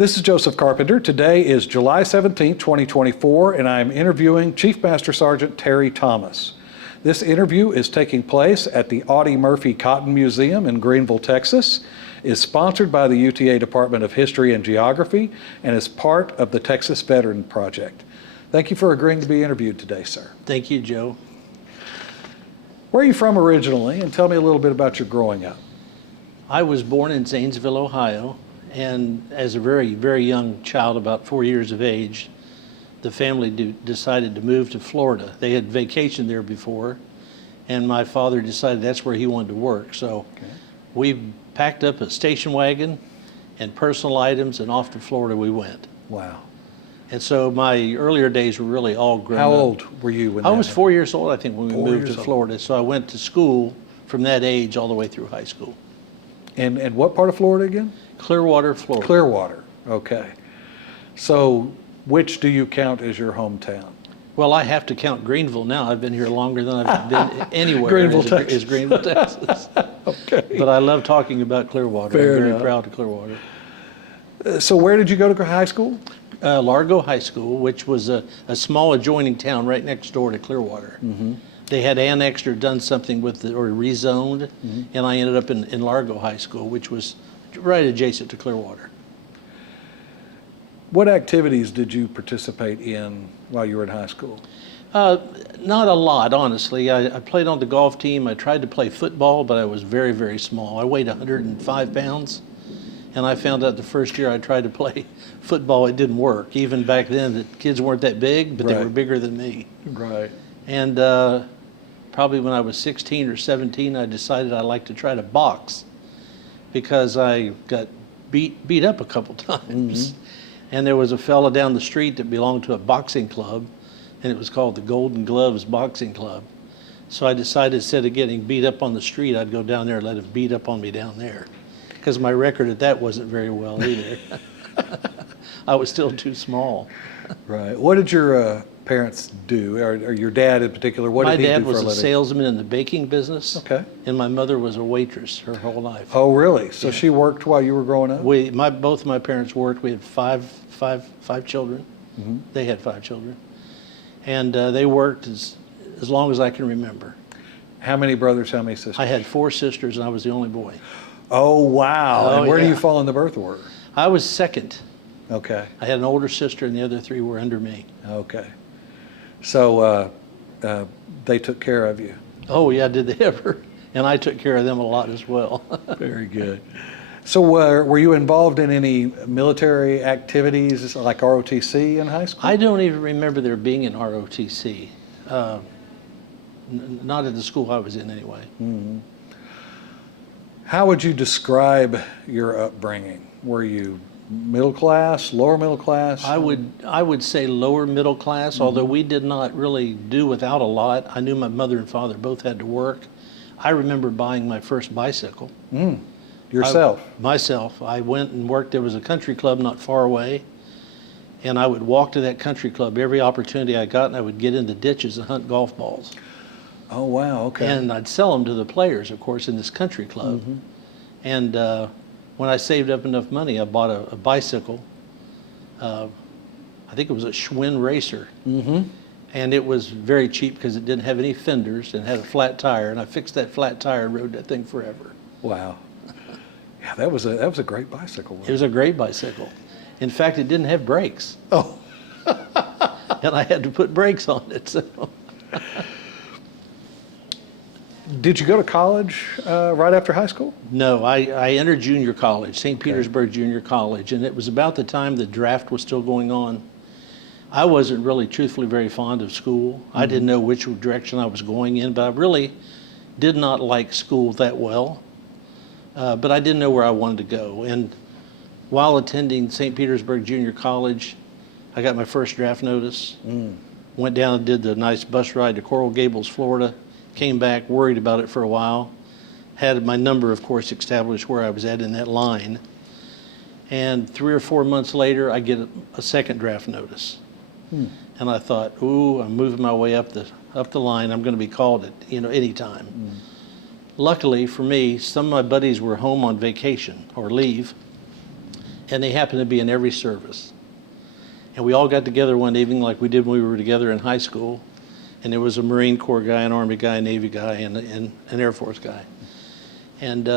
This is Joseph Carpenter. Today is July 17, 2024, and I am interviewing Chief Master Sergeant Terry Thomas. This interview is taking place at the Audie Murphy Cotton Museum in Greenville, Texas, is sponsored by the UTA Department of History and Geography, and is part of the Texas Veteran Project. Thank you for agreeing to be interviewed today, sir. Thank you, Joe. Where are you from originally, and tell me a little bit about your growing up. I was born in Zanesville, Ohio, and as a very, very young child, about 4 years of age, the family decided to move to Florida. They had vacationed there before, and my father decided that's where he wanted to work. So we packed up a station wagon and personal items, and off to Florida we went. Wow. And so my earlier days were really all grown up. How old were you when I was 4 years old, I think, when we moved to old. Florida. So I went to school from that age all the way through high school. And what part of Florida again? Clearwater, Florida. Clearwater, okay. So which do you count as your hometown? Well, I have to count Greenville now. I've been here longer than I've been anywhere. Greenville, is Texas. Greenville, Texas. Okay. But I love talking about Clearwater. Fair I'm very enough. proud of Clearwater. So where did you go to high school? Largo High School, which was a small adjoining town right next door to Clearwater. Mm-hmm. They had annexed or done something with it or rezoned, mm-hmm. and I ended up in Largo High School, which was right adjacent to Clearwater. What activities did you participate in while you were in high school? Not a lot, honestly. I played on the golf team. I tried to play football, but I was very, very small. I weighed 105 pounds, and I found out the first year I tried to play football, it didn't work. Even back then, the kids weren't that big, but they were bigger than me. Right. And probably when I was 16 or 17, I decided I'd like to try to box because I got beat up a couple times. Mm-hmm. And there was a fella down the street that belonged to a boxing club, and it was called the Golden Gloves Boxing Club. So I decided instead of getting beat up on the street, I'd go down there and let him beat up on me down there, because my record at that wasn't very well either. I was still too small. Right. What did your parents do, or your dad in particular? What did he do for a living? My dad was a salesman in the baking business. Okay. And my mother was a waitress her whole life. Oh, really? So she worked while you were growing up? Both of my parents worked. We had five children. Mm-hmm. They had 5 children. And they worked as long as I can remember. How many brothers, how many sisters? I had 4 sisters, and I was the only boy. Oh, wow. Oh, and where do you fall in the birth order? I was second. Okay. I had an older sister, and the other 3 were under me. Okay. So they took care of you? Oh, yeah, did they ever? And I took care of them a lot as well. Very good. So were you involved in any military activities like ROTC in high school? I don't even remember there being an ROTC. Not at the school I was in anyway. Mm-hmm. How would you describe your upbringing? Were you middle class, lower middle class? I would say lower middle class, mm-hmm. although we did not really do without a lot. I knew my mother and father both had to work. I remember buying my first bicycle. Yourself? Myself. I went and worked. There was a country club not far away, and I would walk to that country club every opportunity I got, and I would get in the ditches and hunt golf balls. Oh, wow, okay. And I'd sell them to the players, of course, in this country club. Mm-hmm. And when I saved up enough money, I bought a bicycle. I think it was a Schwinn Racer. Mm-hmm. And it was very cheap because it didn't have any fenders and had a flat tire. And I fixed that flat tire and rode that thing forever. Wow. Yeah, that was a great bicycle. It was a great bicycle. In fact, it didn't have brakes. Oh. And I had to put brakes on it. So. Did you go to college right after high school? No, I entered junior college, St. Petersburg Junior College, and it was about the time the draft was still going on. I wasn't really, truthfully, very fond of school. Mm-hmm. I didn't know which direction I was going in, but I really did not like school that well. But I didn't know where I wanted to go. And while attending St. Petersburg Junior College, I got my first draft notice. Went down and did the nice bus ride to Coral Gables, Florida. Came back, worried about it for a while. Had my number, of course, established where I was at in that line. And 3 or 4 months later, I get a second draft notice. And I thought, ooh, I'm moving my way up the line. I'm going to be called at any time. Luckily for me, some of my buddies were home on vacation or leave, and they happened to be in every service. And we all got together one evening like we did when we were together in high school. And there was a Marine Corps guy, an Army guy, a Navy guy, and an Air Force guy. And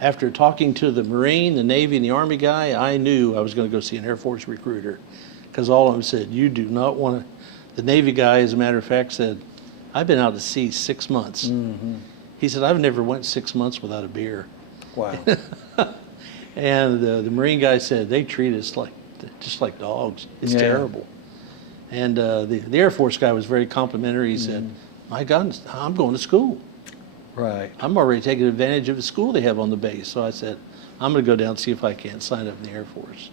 after talking to the Marine, the Navy, and the Army guy, I knew I was going to go see an Air Force recruiter, because all of them said, you do not want to. The Navy guy, as a matter of fact, said, I've been out to sea 6 months. Mm-hmm. He said, I've never went 6 months without a beer. Wow. And the Marine guy said, they treat us just like dogs. It's terrible. And the Air Force guy was very complimentary. He said, my God, I'm going to school. Right. I'm already taking advantage of the school they have on the base. So I said, I'm going to go down and see if I can't sign up in the Air Force.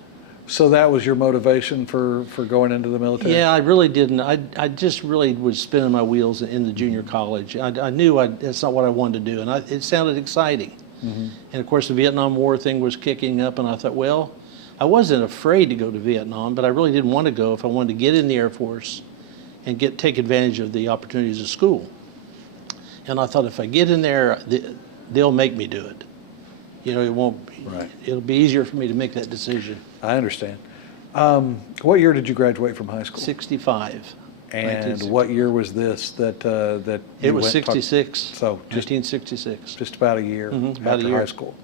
So that was your motivation for going into the military? Yeah, I really didn't. I just really was spinning my wheels in the junior college. I knew that's not what I wanted to do, and it sounded exciting. Mm-hmm. And of course, the Vietnam War thing was kicking up, and I thought, well, I wasn't afraid to go to Vietnam, but I really didn't want to go if I wanted to get in the Air Force and take advantage of the opportunities of school. And I thought, if I get in there, they'll make me do it. You know, it won't. Right. It'll be easier for me to make that decision. I understand. What year did you graduate from high school? 65. And what year was this that it was 66. So 1966. Just about a year about after a year. high school.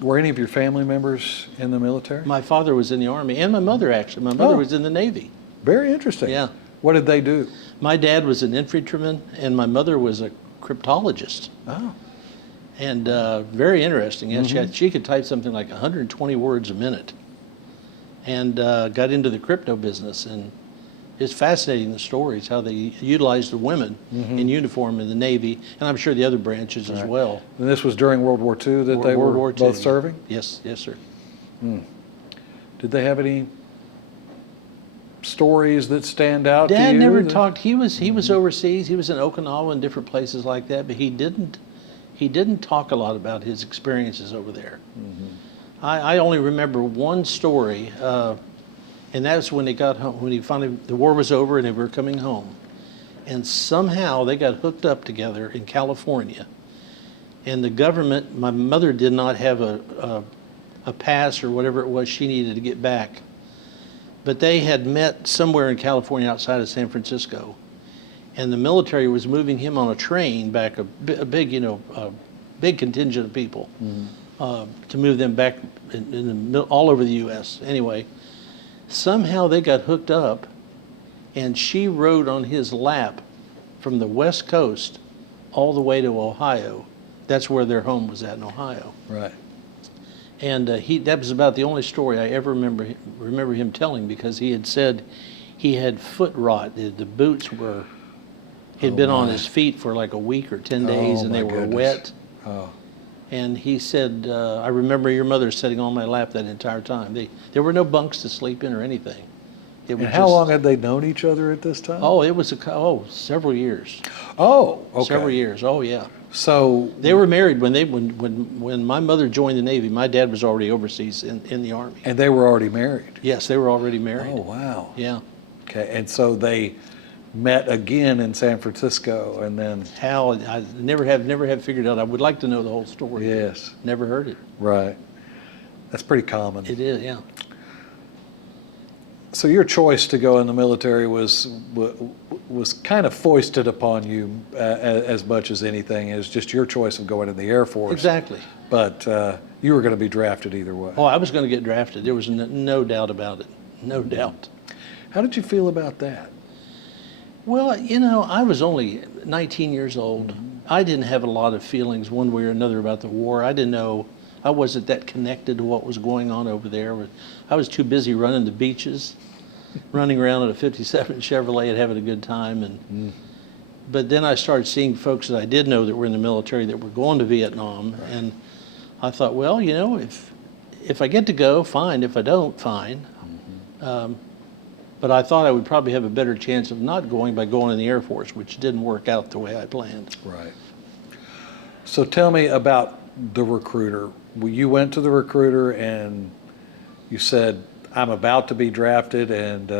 Were any of your family members in the military? My father was in the Army, and my mother, actually. My mother was in the Navy. Very interesting. Yeah. What did they do? My dad was an infantryman, and my mother was a cryptologist. Oh. And very interesting. Yeah, she could type something like 120 words a minute, and got into the crypto business. And it's fascinating, the stories, how they utilized the women in uniform in the Navy, and I'm sure the other branches as well. And this was during World War II that they were both serving? Yes, yes, sir. Did they have any stories that stand out to you? Dad never talked. He was overseas. He was in Okinawa and different places like that, but he didn't talk a lot about his experiences over there. I only remember one story, and that's when they got home, when the war was over and they were coming home. And somehow they got hooked up together in California. And the government, my mother did not have a pass or whatever it was she needed to get back. But they had met somewhere in California outside of San Francisco. And the military was moving him on a train back, a big contingent of people, to move them back all over the U.S. Anyway, somehow they got hooked up, and she rode on his lap from the West Coast all the way to Ohio. That's where their home was at, in Ohio. Right. And that was about the only story I ever remember him telling, because he had said he had foot rot. The boots had been on his feet for like a week or 10 days, and they were wet. Oh. And he said, I remember your mother sitting on my lap that entire time. There were no bunks to sleep in or anything. And how long had they known each other at this time? Oh, it was several years. Oh, okay. Several years. Oh, yeah. So they were married when my mother joined the Navy. My dad was already overseas in the Army. And they were already married? Yes, they were already married. Oh, wow. Yeah. Okay, and so they met again in San Francisco, and then how I never have figured out. I would like to know the whole story. Yes. Never heard it. Right. That's pretty common. It is, yeah. So your choice to go in the military was kind of foisted upon you as much as anything. It was just your choice of going in the Air Force. Exactly. But you were going to be drafted either way. Oh, I was going to get drafted. There was no doubt about it. No doubt. How did you feel about that? Well, I was only 19 years old. I didn't have a lot of feelings one way or another about the war. I didn't know. I wasn't that connected to what was going on over there. I was too busy running the beaches, running around in a 57 Chevrolet and having a good time. But then I started seeing folks that I did know that were in the military that were going to Vietnam. Right. And I thought, well, if I get to go, fine. If I don't, fine. But I thought I would probably have a better chance of not going by going in the Air Force, which didn't work out the way I planned. Right. So tell me about the recruiter. You went to the recruiter and you said, I'm about to be drafted and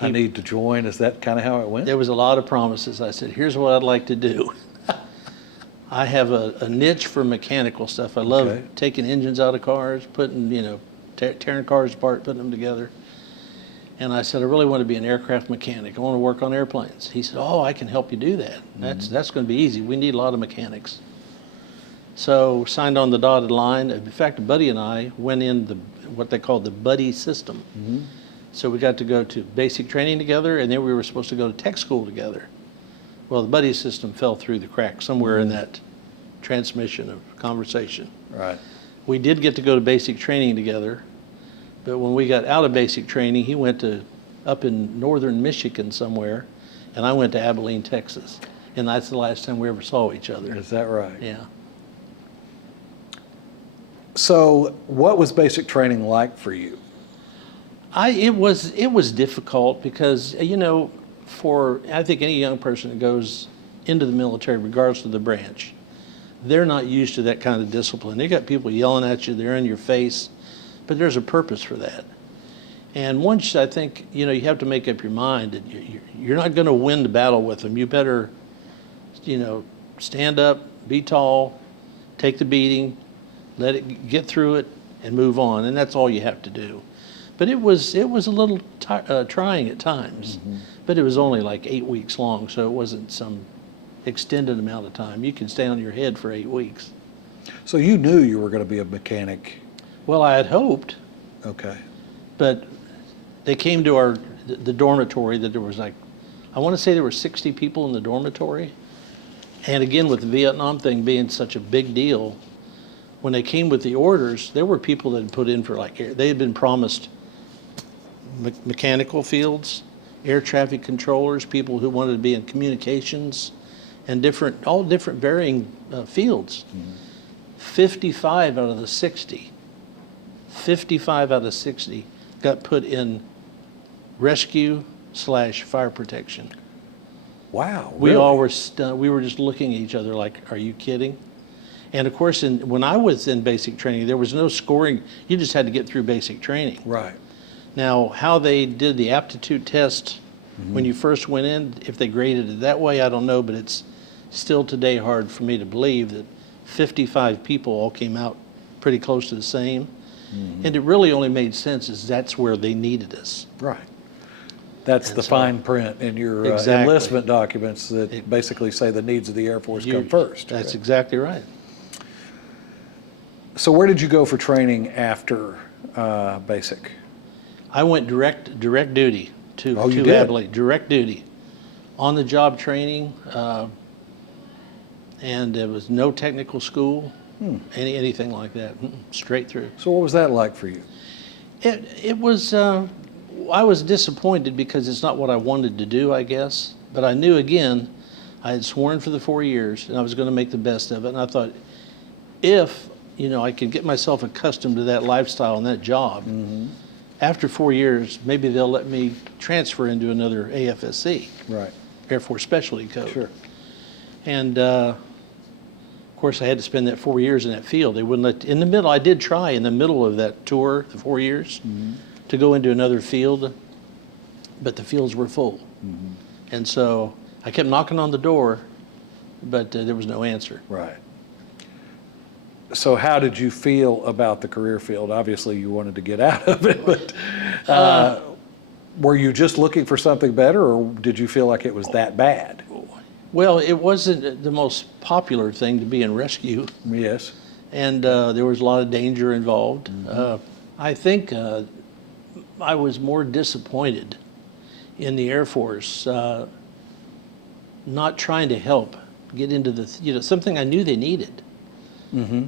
I need to join. Is that kind of how it went? There was a lot of promises. I said, here's what I'd like to do. I have a niche for mechanical stuff. I love Okay. taking engines out of cars, putting, tearing cars apart, putting them together. And I said, I really want to be an aircraft mechanic. I want to work on airplanes. He said, oh, I can help you do that. That's going to be easy. We need a lot of mechanics. So signed on the dotted line. In fact, a buddy and I went in what they call the buddy system. So we got to go to basic training together, and then we were supposed to go to tech school together. Well, the buddy system fell through the cracks somewhere in that transmission of conversation. Right. We did get to go to basic training together, but when we got out of basic training, he went to up in northern Michigan somewhere, and I went to Abilene, Texas. And that's the last time we ever saw each other. Is that right? Yeah. So what was basic training like for you? It was difficult because, for I think any young person that goes into the military, regardless of the branch, they're not used to that kind of discipline. They got people yelling at you, they're in your face, but there's a purpose for that. And once I think, you have to make up your mind that you're not going to win the battle with them. You better, stand up, be tall, take the beating, let it get through it, and move on. And that's all you have to do. But it was a little trying at times. But it was only like 8 weeks long, so it wasn't some extended amount of time. You can stay on your head for 8 weeks. So you knew you were going to be a mechanic. Well, I had hoped, Okay. but they came to the dormitory that there was I want to say there were 60 people in the dormitory. And again, with the Vietnam thing being such a big deal, when they came with the orders, there were people that had put in for they had been promised mechanical fields, air traffic controllers, people who wanted to be in communications, and all different varying fields. 55 out of the 60 got put in rescue/fire protection. Wow. We really? all were stunned. We were just looking at each other like, are you kidding? And of course, when I was in basic training, there was no scoring. You just had to get through basic training. Right. Now, how they did the aptitude test when you first went in, if they graded it that way, I don't know, but it's still today hard for me to believe that 55 people all came out pretty close to the same. And it really only made sense is that's where they needed us. Right. That's And the so- fine print in your Exactly. enlistment documents that basically say the needs of the Air Force come first. That's Okay. exactly right. So where did you go for training after basic? I went direct duty to Oh, you did? Abilene, direct duty, on the job training, and there was no technical school, anything like that, straight through. So what was that like for you? It was. I was disappointed because it's not what I wanted to do, I guess. But I knew again, I had sworn for the 4 years, and I was going to make the best of it. And I thought, if I could get myself accustomed to that lifestyle and that job. After 4 years, maybe they'll let me transfer into another AFSC, Right. Air Force Specialty Code. Sure. And of course, I had to spend that 4 years in that field. They wouldn't let. In the middle, I did try in the middle of that tour, the 4 years, to go into another field, but the fields were full. And so I kept knocking on the door, but there was no answer. Right. So how did you feel about the career field? Obviously, you wanted to get out of it, but were you just looking for something better, or did you feel like it was that bad? Well, it wasn't the most popular thing to be in rescue, Yes. and there was a lot of danger involved. I think I was more disappointed in the Air Force, not trying to help get into something I knew they needed.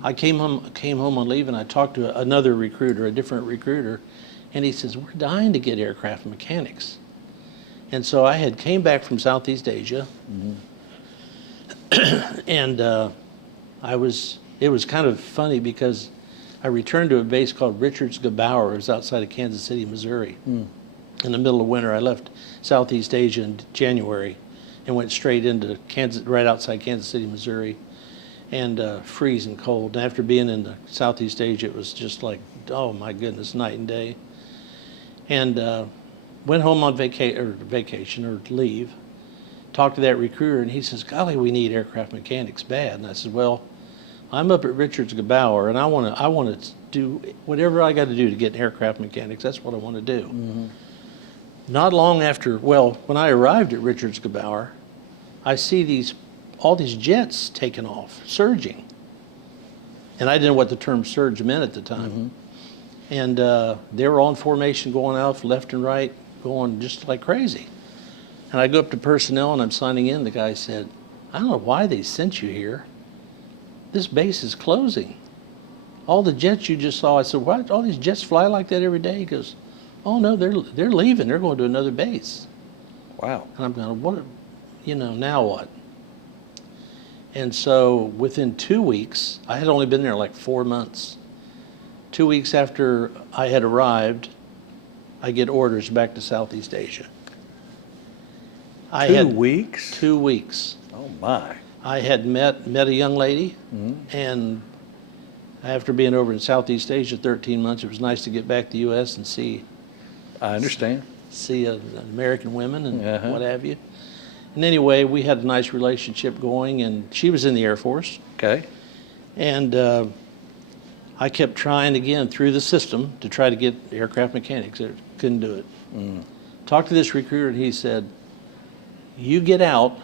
I came home on leave, and I talked to another recruiter, a different recruiter, and he says, we're dying to get aircraft mechanics. And so I had came back from Southeast Asia, and it was kind of funny because I returned to a base called Richards Gebaur. It was outside of Kansas City, Missouri. In the middle of winter, I left Southeast Asia in January and went straight into Kansas, right outside Kansas City, Missouri, and freezing cold. And after being in the Southeast Asia, it was just like, oh my goodness, night and day. And went home on vacation or leave, talked to that recruiter, and he says, golly, we need aircraft mechanics bad. And I said, well, I'm up at Richards Gebauer, and I want to do whatever I got to do to get aircraft mechanics. That's what I want to do. Mm-hmm. Not long after, well, when I arrived at Richards Gebauer, I see all these jets taking off, surging. And I didn't know what the term surge meant at the time. Mm-hmm. And they were all in formation, going out left and right, going just like crazy. And I go up to personnel and I'm signing in. The guy said, I don't know why they sent you here. This base is closing. All the jets you just saw. I said, what? All these jets fly like that every day? He goes, oh no, they're leaving. They're going to another base. Wow. And I'm going, what, now what? And so within 2 weeks, I had only been there like 4 months. 2 weeks after I had arrived, I get orders back to Southeast Asia. 2 weeks? 2 weeks. Oh my. I had met a young lady, Mm-hmm. and after being over in Southeast Asia 13 months, it was nice to get back to the U.S. and see I understand. American women and Uh-huh. what have you. And anyway, we had a nice relationship going, and she was in the Air Force. Okay. And I kept trying again through the system to try to get aircraft mechanics. I couldn't do it. Mm. Talked to this recruiter, and he said, you get out,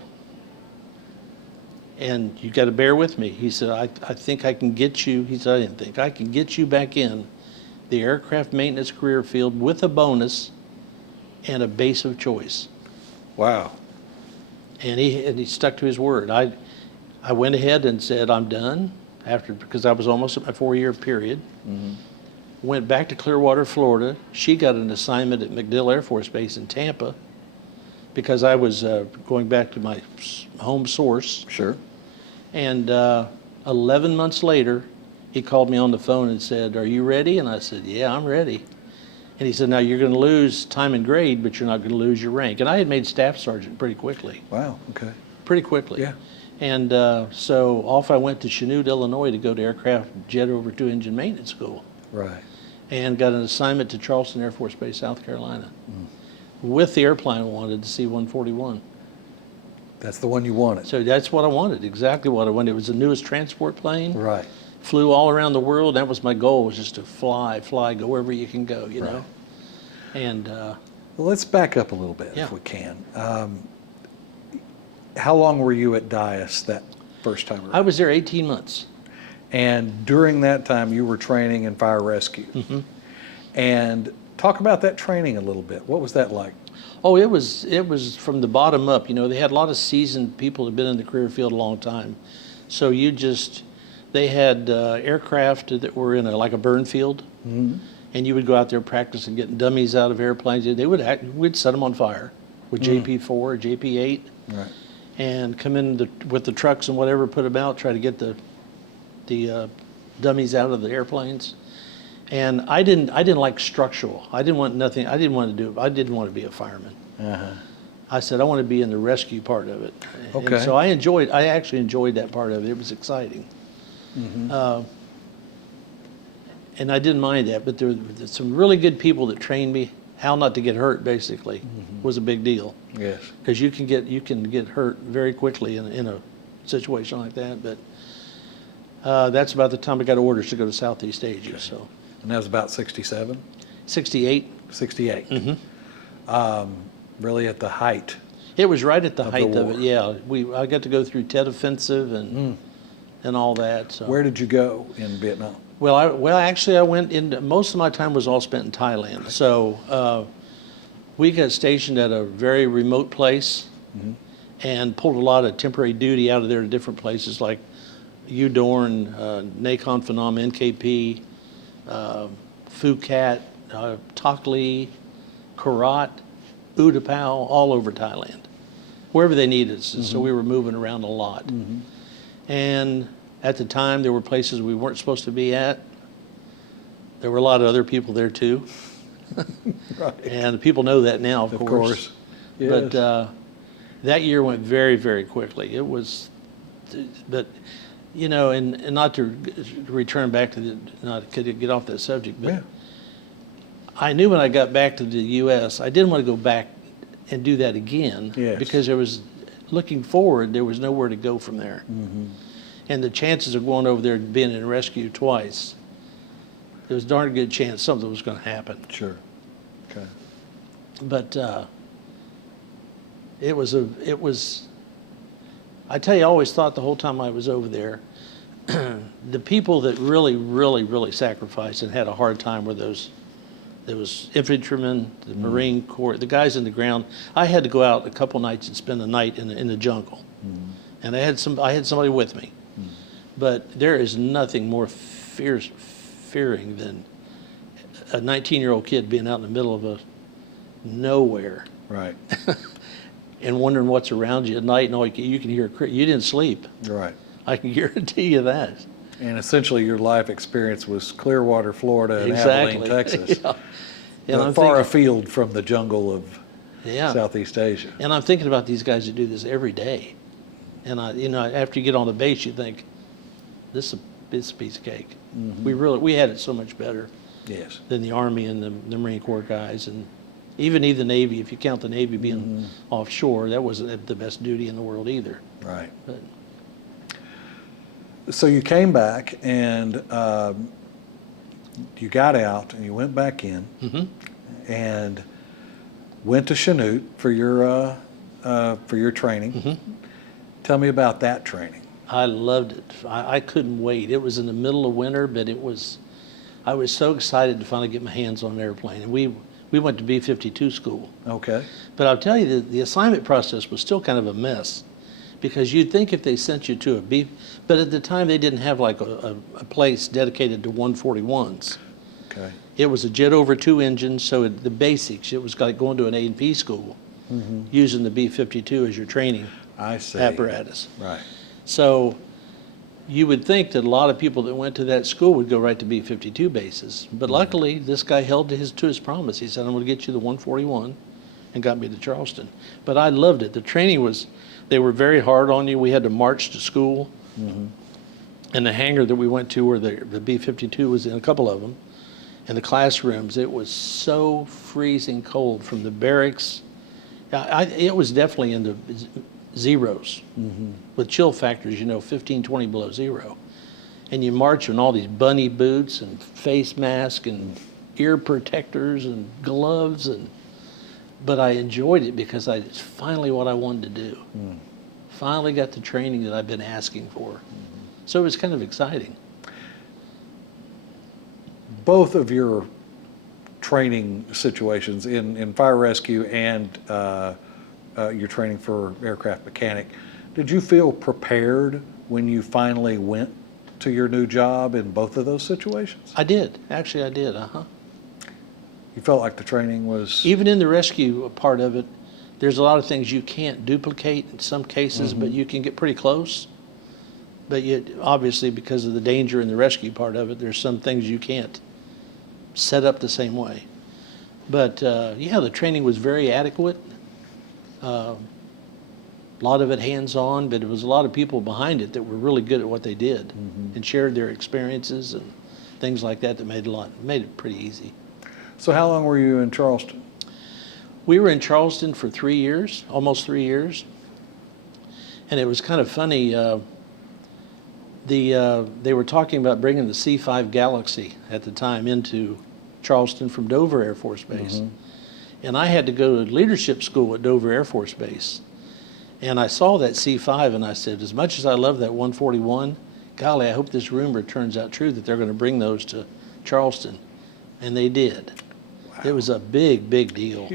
and you got to bear with me. He said, I think I can get you, he said, I didn't think, I can get you back in the aircraft maintenance career field with a bonus and a base of choice. Wow. And he stuck to his word. I went ahead and said, I'm done, because I was almost at my 4-year period. Mm-hmm. Went back to Clearwater, Florida. She got an assignment at MacDill Air Force Base in Tampa because I was going back to my home source. Sure. And 11 months later, he called me on the phone and said, are you ready? And I said, yeah, I'm ready. And he said, now you're going to lose time and grade, but you're not going to lose your rank. And I had made staff sergeant pretty quickly. Wow. Okay. Pretty quickly. Yeah. And so off I went to Chanute, Illinois to go to aircraft jet over to engine maintenance school. Right. And got an assignment to Charleston Air Force Base, South Carolina, with the airplane I wanted, the C-141. That's the one you wanted. So that's what I wanted, exactly what I wanted. It was the newest transport plane. Right. Flew all around the world. That was my goal, was just to fly, go wherever you can go, you Right. know. And Well, let's back up a little bit Yeah. if we can. How long were you at Dias that first time around? I was there 18 months. And during that time, you were training in fire rescue. Mm-hmm. And talk about that training a little bit. What was that like? Oh, it was from the bottom up. You know, they had a lot of seasoned people that had been in the career field a long time. So they had aircraft that were in like a burn field. Mm-hmm. And you would go out there practicing getting dummies out of airplanes. We'd set them on fire with JP4 or JP8. Right. And come in with the trucks and whatever, put them out, try to get the dummies out of the airplanes. And I didn't like structural. I didn't want to be a fireman. Uh-huh. I said I want to be in the rescue part of it. Okay. And so I actually enjoyed that part of it. It was exciting. Mm-hmm. And I didn't mind that, but there were some really good people that trained me how not to get hurt, basically, was a big deal. Yes. Because you can get hurt very quickly in a situation like that. But that's about the time I got orders to go to Southeast Asia. Okay. So. And that was about 67? 68. 68. Mm-hmm. Really at the height. It was right at the height war. of it. Yeah, I got to go through Tet Offensive and all that. So. Where did you go in Vietnam? Well, actually, I went in. Most of my time was all spent in Thailand. Okay. So we got stationed at a very remote place and pulled a lot of temporary duty out of there to different places like Udorn, Nakhon Phanom, NKP, Phuket, Tak Ly, Korat, Utapao, all over Thailand, wherever they needed us. So we were moving around a lot. And at the time, there were places we weren't supposed to be at. There were a lot of other people there too. Right. And people know that now, of course. Of course. Yes. But that year went very, very quickly. It was, but, you know, and not to return back to not to get off that subject, but I knew when I got back to the U.S., I didn't want to go back and do that again. Yes. Because looking forward, there was nowhere to go from there. And the chances of going over there and being in rescue twice, there was a darn good chance something was going to happen. Sure. Okay. But I tell you, I always thought the whole time I was over there, the people that really, really, really sacrificed and had a hard time were those infantrymen, the Marine Corps, the guys in the ground. I had to go out a couple nights and spend the night in the jungle, and I had somebody with me. But there is nothing more fearing than a 19-year-old kid being out in the middle of nowhere, Right. and wondering what's around you at night, and all you can hear. You didn't sleep. Right. I can guarantee you that. And essentially your life experience was Clearwater, Florida, and Abilene, Texas. Yeah. And I'm far thinking, afield from the jungle of yeah. Southeast Asia. And I'm thinking about these guys that do this every day. And after you get on the base, you think, this is a piece of cake. We had it so much better Yes. than the Army and the Marine Corps guys, and even the Navy. If you count the Navy being offshore, that wasn't the best duty in the world either. Right. But So you came back and you got out and you went back in and went to Chanute for your training. Tell me about that training. I loved it. I couldn't wait. It was in the middle of winter, but I was so excited to finally get my hands on an airplane. And we went to B-52 school. Okay. But I'll tell you, the assignment process was still kind of a mess, because you'd think if they sent you to but at the time they didn't have like a place dedicated to 141s. Okay. It was a jet over 2 engines, so the basics, it was like going to an A&P school using the B-52 as your training I see. apparatus. Right. So you would think that a lot of people that went to that school would go right to B-52 bases. But luckily, this guy held to his promise. He said, I'm going to get you the 141, and got me to Charleston. But I loved it. The training they were very hard on you. We had to march to school. And the hangar that we went to where the B-52 was in, a couple of them, and the classrooms, it was so freezing cold from the barracks. It was definitely in the zeros with chill factors, 15, 20 below zero. And you march in all these bunny boots and face masks and ear protectors and gloves, but I enjoyed it because it's finally what I wanted to do. Finally got the training that I've been asking for. So it was kind of exciting. Both of your training situations in fire rescue and your training for aircraft mechanic, did you feel prepared when you finally went to your new job in both of those situations? I did. Actually, I did. You felt like the training was... Even in the rescue part of it, there's a lot of things you can't duplicate in some cases, but you can get pretty close. But obviously, because of the danger in the rescue part of it, there's some things you can't set up the same way. But yeah, the training was very adequate. A lot of it hands-on, but it was a lot of people behind it that were really good at what they did and shared their experiences and things like that made it pretty easy. So how long were you in Charleston? We were in Charleston for 3 years, almost 3 years. And it was kind of funny. They were talking about bringing the C-5 Galaxy at the time into Charleston from Dover Air Force Base. And I had to go to leadership school at Dover Air Force Base. And I saw that C-5 and I said, as much as I love that 141, golly, I hope this rumor turns out true that they're going to bring those to Charleston. And they did. Wow. It was a big, big deal.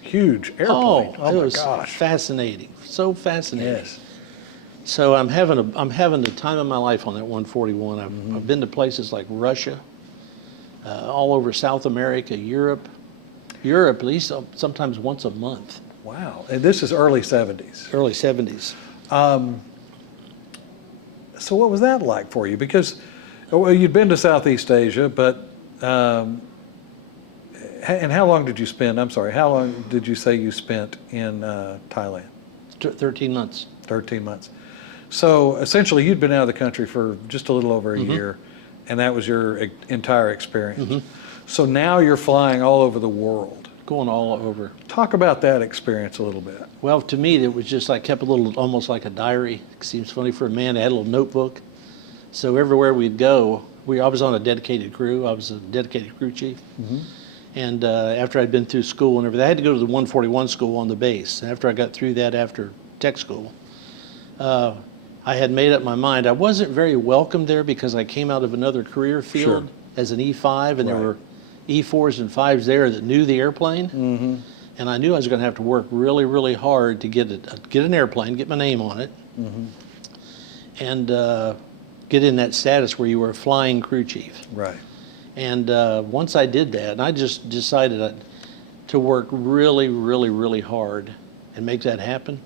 Huge airplane. Oh, it was fascinating. So fascinating. Yes. So I'm having the time of my life on that 141. I've been to places like Russia, all over South America, Europe at least sometimes once a month. Wow. And this is early 70s. Early 70s. So what was that like for you? Because you'd been to Southeast Asia, but and how long did you spend? I'm sorry. How long did you say you spent in Thailand? 13 months. 13 months. So essentially, you'd been out of the country for just a little over a year, and that was your entire experience. So now you're flying all over the world. going all over. Talk about that experience a little bit. Well, to me, it was just, I kept a little, almost like a diary. It seems funny for a man. I had a little notebook. So everywhere we'd go, I was on a dedicated crew. I was a dedicated crew chief. And after I'd been through school and everything, I had to go to the 141 school on the base. And after I got through that, after tech school, I had made up my mind. I wasn't very welcome there because I came out of another career field as an E5, and there were E4s and 5s there that knew the airplane. And I knew I was going to have to work really, really hard to get an airplane, get my name on it, and get in that status where you were a flying crew chief. Right. And once I did that, and I just decided to work really, really, really hard and make that happen.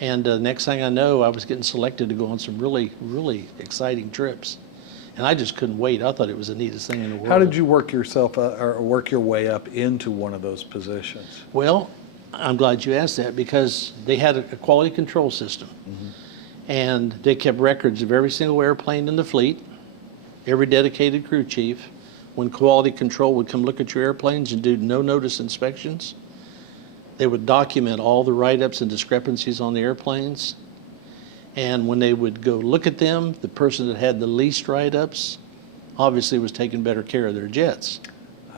And next thing I know, I was getting selected to go on some really, really exciting trips. And I just couldn't wait. I thought it was the neatest thing in the world. How did you work yourself or work your way up into one of those positions? Well, I'm glad you asked that because they had a quality control system. And they kept records of every single airplane in the fleet, every dedicated crew chief. When quality control would come look at your airplanes and do no notice inspections, they would document all the write-ups and discrepancies on the airplanes. And when they would go look at them, the person that had the least write-ups obviously was taking better care of their jets.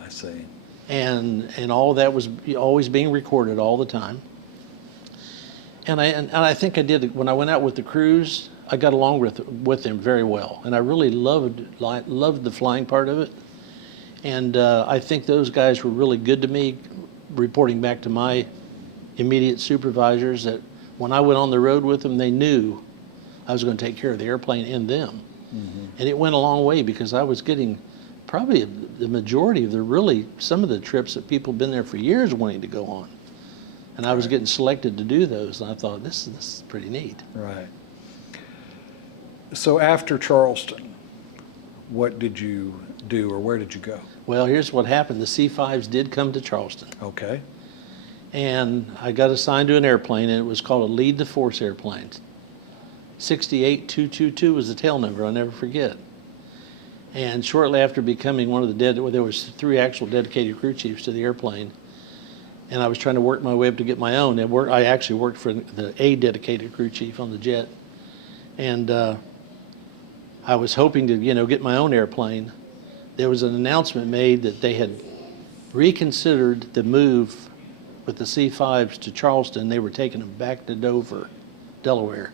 I see. And all of that was always being recorded all the time. And I think I did, when I went out with the crews, I got along with them very well. And I really loved the flying part of it. And I think those guys were really good to me, reporting back to my immediate supervisors that when I went on the road with them, they knew I was going to take care of the airplane and them. And it went a long way because I was getting probably the majority of some of the trips that people have been there for years wanting to go on. And I was getting selected to do those, and I thought, this is pretty neat. Right. So after Charleston, what did you do, or where did you go? Well, here's what happened. The C-5s did come to Charleston. Okay. And I got assigned to an airplane, and it was called a lead the force airplane. 68222 was the tail number, I'll never forget. And shortly after becoming one of the there was 3 actual dedicated crew chiefs to the airplane, and I was trying to work my way up to get my own. I actually worked for a dedicated crew chief on the jet, and I was hoping to get my own airplane. There was an announcement made that they had reconsidered the move with the C-5s to Charleston. They were taking them back to Dover, Delaware.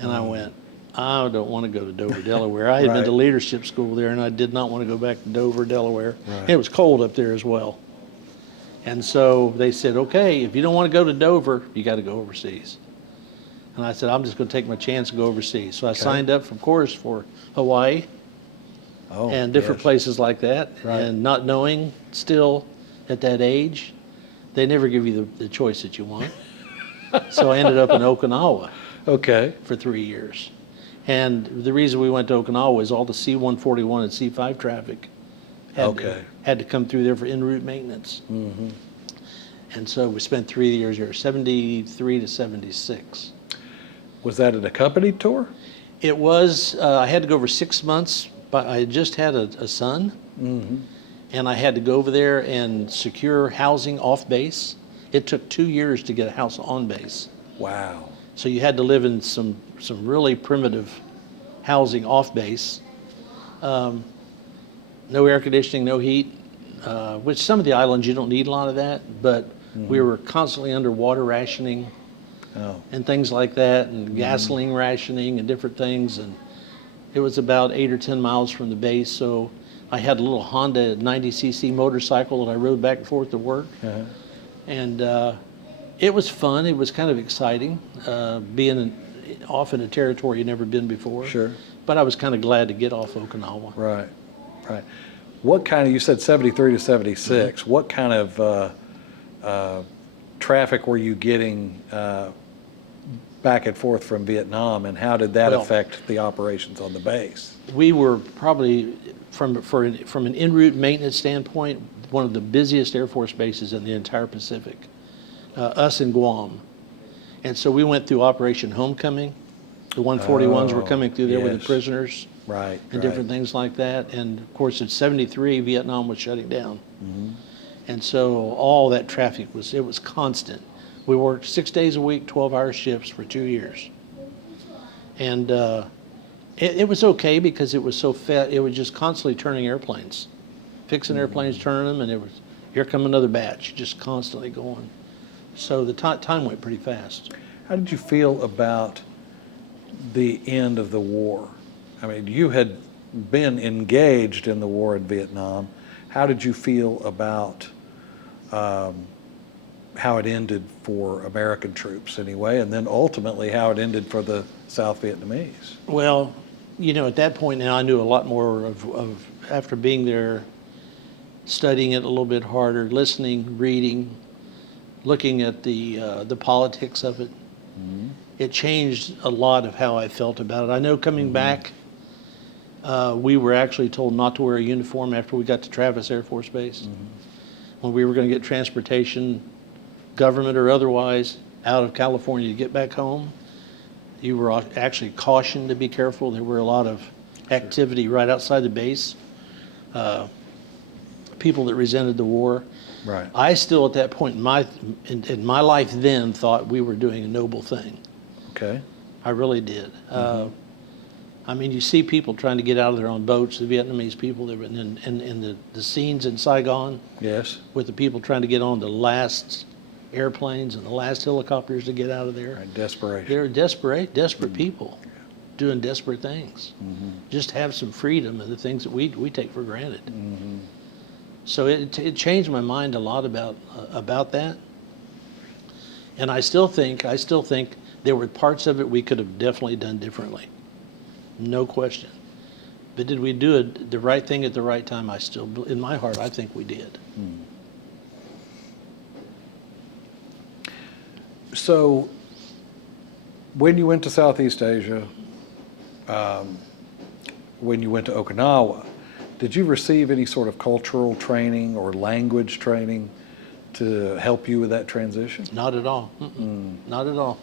And I went, I don't want to go to Dover, Delaware. I had been to leadership school there, and I did not want to go back to Dover, Delaware. And it was cold up there as well. And so they said, okay, if you don't want to go to Dover, you got to go overseas. And I said, I'm just going to take my chance and go overseas. So I signed up, of course, for Hawaii and different places like that. And not knowing still at that age, they never give you the choice that you want. So I ended up in Okinawa for 3 years. And the reason we went to Okinawa is all the C-141 and C-5 traffic had to come through there for en route maintenance. And so we spent 3 years there, 73 to 76. Was that an accompanied tour? It was. I had to go over 6 months, but I had just had a son, and I had to go over there and secure housing off base. It took 2 years to get a house on base. Wow. So you had to live in some really primitive housing off base. No air conditioning, no heat, which some of the islands you don't need a lot of that, but we were constantly under water rationing and things like that, and gasoline rationing and different things. And it was about 8 or 10 miles from the base, so I had a little Honda 90cc motorcycle that I rode back and forth to work. And it was fun. It was kind of exciting, being off in a territory you'd never been before. But I was kind of glad to get off Okinawa. Right. What kind of, you said 73 to 76, what kind of traffic were you getting back and forth from Vietnam, and how did that affect the operations on the base? We were probably, from an en route maintenance standpoint, one of the busiest Air Force bases in the entire Pacific, us in Guam. And so we went through Operation Homecoming. The 141s were coming through there with the prisoners. And different things like that. And of course, in 73, Vietnam was shutting down. And so all that traffic it was constant. We worked 6 days a week, 12-hour shifts for 2 years. And it was okay because it was so fat. It was just constantly turning airplanes, fixing airplanes, turning them, and it was, here come another batch, just constantly going. So the time went pretty fast. How did you feel about the end of the war? I mean, you had been engaged in the war in Vietnam. How did you feel about how it ended for American troops anyway, and then ultimately how it ended for the South Vietnamese? Well, you know, at that point now I knew a lot more of after being there, studying it a little bit harder, listening, reading, looking at the politics of it. Mm-hmm. It changed a lot of how I felt about it. I know coming back, we were actually told not to wear a uniform after we got to Travis Air Force Base. When we were going to get transportation, government or otherwise, out of California to get back home, you were actually cautioned to be careful. There were a lot of activity right outside the base, people that resented the war. Right. I still, at that point in my life then, thought we were doing a noble thing. Okay. I really did. I mean, you see people trying to get out of there on boats, the Vietnamese people, that were in the scenes in Saigon. Yes. With the people trying to get on the last airplanes and the last helicopters to get out of there. Right. Desperation. They're desperate people doing desperate things. Just have some freedom and the things that we take for granted. So it changed my mind a lot about that. And I still think there were parts of it we could have definitely done differently. No question. But did we do the right thing at the right time? In my heart, I think we did. So when you went to Southeast Asia, when you went to Okinawa, did you receive any sort of cultural training or language training to help you with that transition? Not at all. Not at all.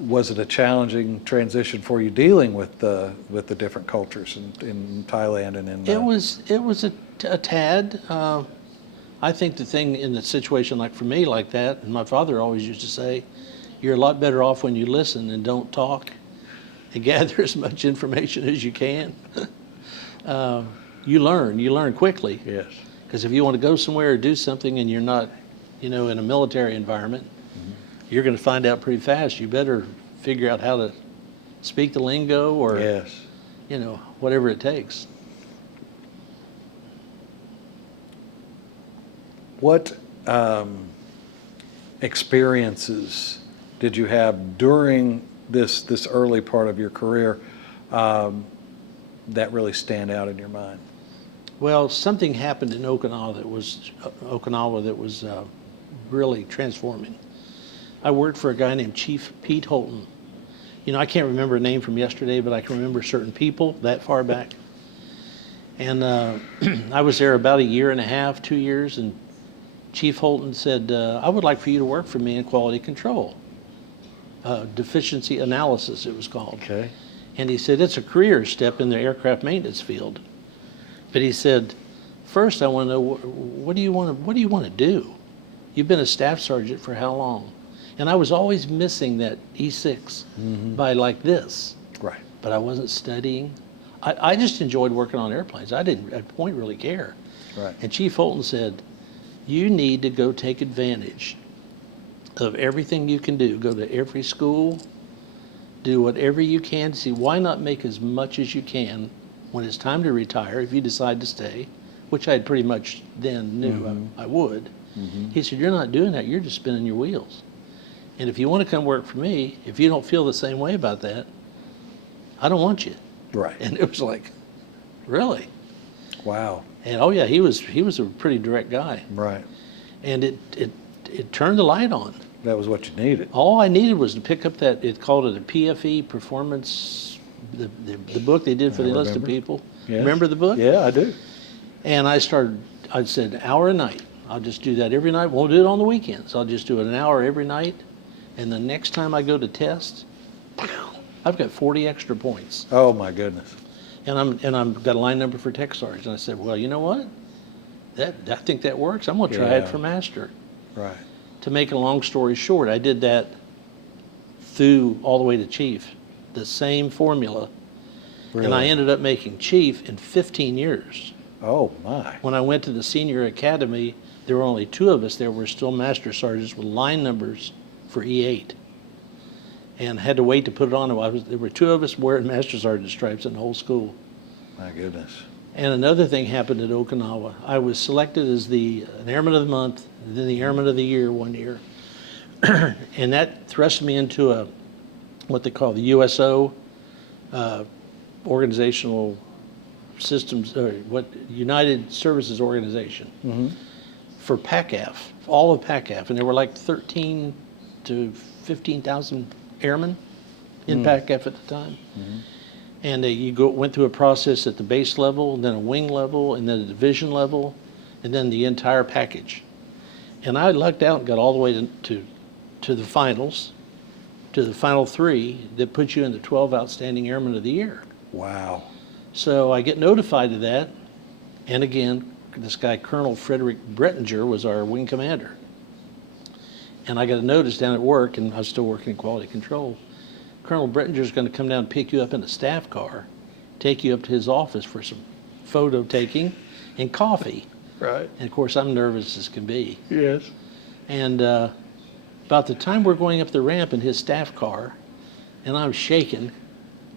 Was it a challenging transition for you dealing with the different cultures in Thailand and in? It was a tad. I think the thing in a situation like for me like that, and my father always used to say, you're a lot better off when you listen and don't talk, and gather as much information as you can. You learn quickly. Yes. Because if you want to go somewhere or do something and you're not, in a military environment, you're going to find out pretty fast. You better figure out how to speak the lingo or, yes, whatever it takes. What experiences did you have during this early part of your career that really stand out in your mind? Well, something happened in Okinawa that was really transforming. I worked for a guy named Chief Pete Holton. I can't remember a name from yesterday, but I can remember certain people that far back. And I was there about a year and a half, 2 years, and Chief Holton said, I would like for you to work for me in quality control. Deficiency analysis, it was called. Okay. And he said, it's a career step in the aircraft maintenance field. But he said, first I want to know, what do you want to do? You've been a staff sergeant for how long? And I was always missing that E6 by like this. Right. But I wasn't studying. I just enjoyed working on airplanes. I didn't at point really care. Right. And Chief Holton said, you need to go take advantage of everything you can do. Go to every school, do whatever you can. See, why not make as much as you can when it's time to retire, if you decide to stay, which I pretty much then knew I would. He said, you're not doing that, you're just spinning your wheels. And if you want to come work for me, if you don't feel the same way about that, I don't want you. Right. And it was like, really? Wow. And oh yeah, he was a pretty direct guy. Right. And it turned the light on. That was what you needed. All I needed was to pick up it called it a PFE performance, the book they did for the enlisted people. Yes. Remember the book? Yeah, I do. And I said an hour a night. I'll just do that every night. Won't do it on the weekends. I'll just do it an hour every night. And the next time I go to test, I've got 40 extra points. Oh my goodness. And I'm got a line number for tech sergeant. And I said, well, you know what? I think that works. I'm going to try it Yeah. for master. Right. To make a long story short, I did that through all the way to chief, the same formula. Really? And I ended up making chief in 15 years. Oh, my. When I went to the senior academy, there were only 2 of us. There were still master sergeants with line numbers for E8. And had to wait to put it on. There were 2 of us wearing master sergeant stripes in the whole school. My goodness. And another thing happened at Okinawa. I was selected as an Airman of the Month, and then the Airman of the Year one year. And that thrust me into what they call the USO, Organizational Systems, or United Services Organization, for PACAF, all of PACAF. And there were like 13 to 15,000 airmen in PACAF at the time. And went through a process at the base level, and then a wing level, and then a division level, and then the entire package. And I lucked out and got all the way to the finals, to the final 3 that put you in the 12 Outstanding Airmen of the Year. Wow. So I get notified of that, and again, this guy, Colonel Frederick Brettinger, was our wing commander. And I got a notice down at work, and I was still working in quality control. Colonel Brettinger is going to come down and pick you up in a staff car, take you up to his office for some photo taking and coffee. Right. And of course, I'm nervous as can be. Yes. And about the time we're going up the ramp in his staff car, and I'm shaking,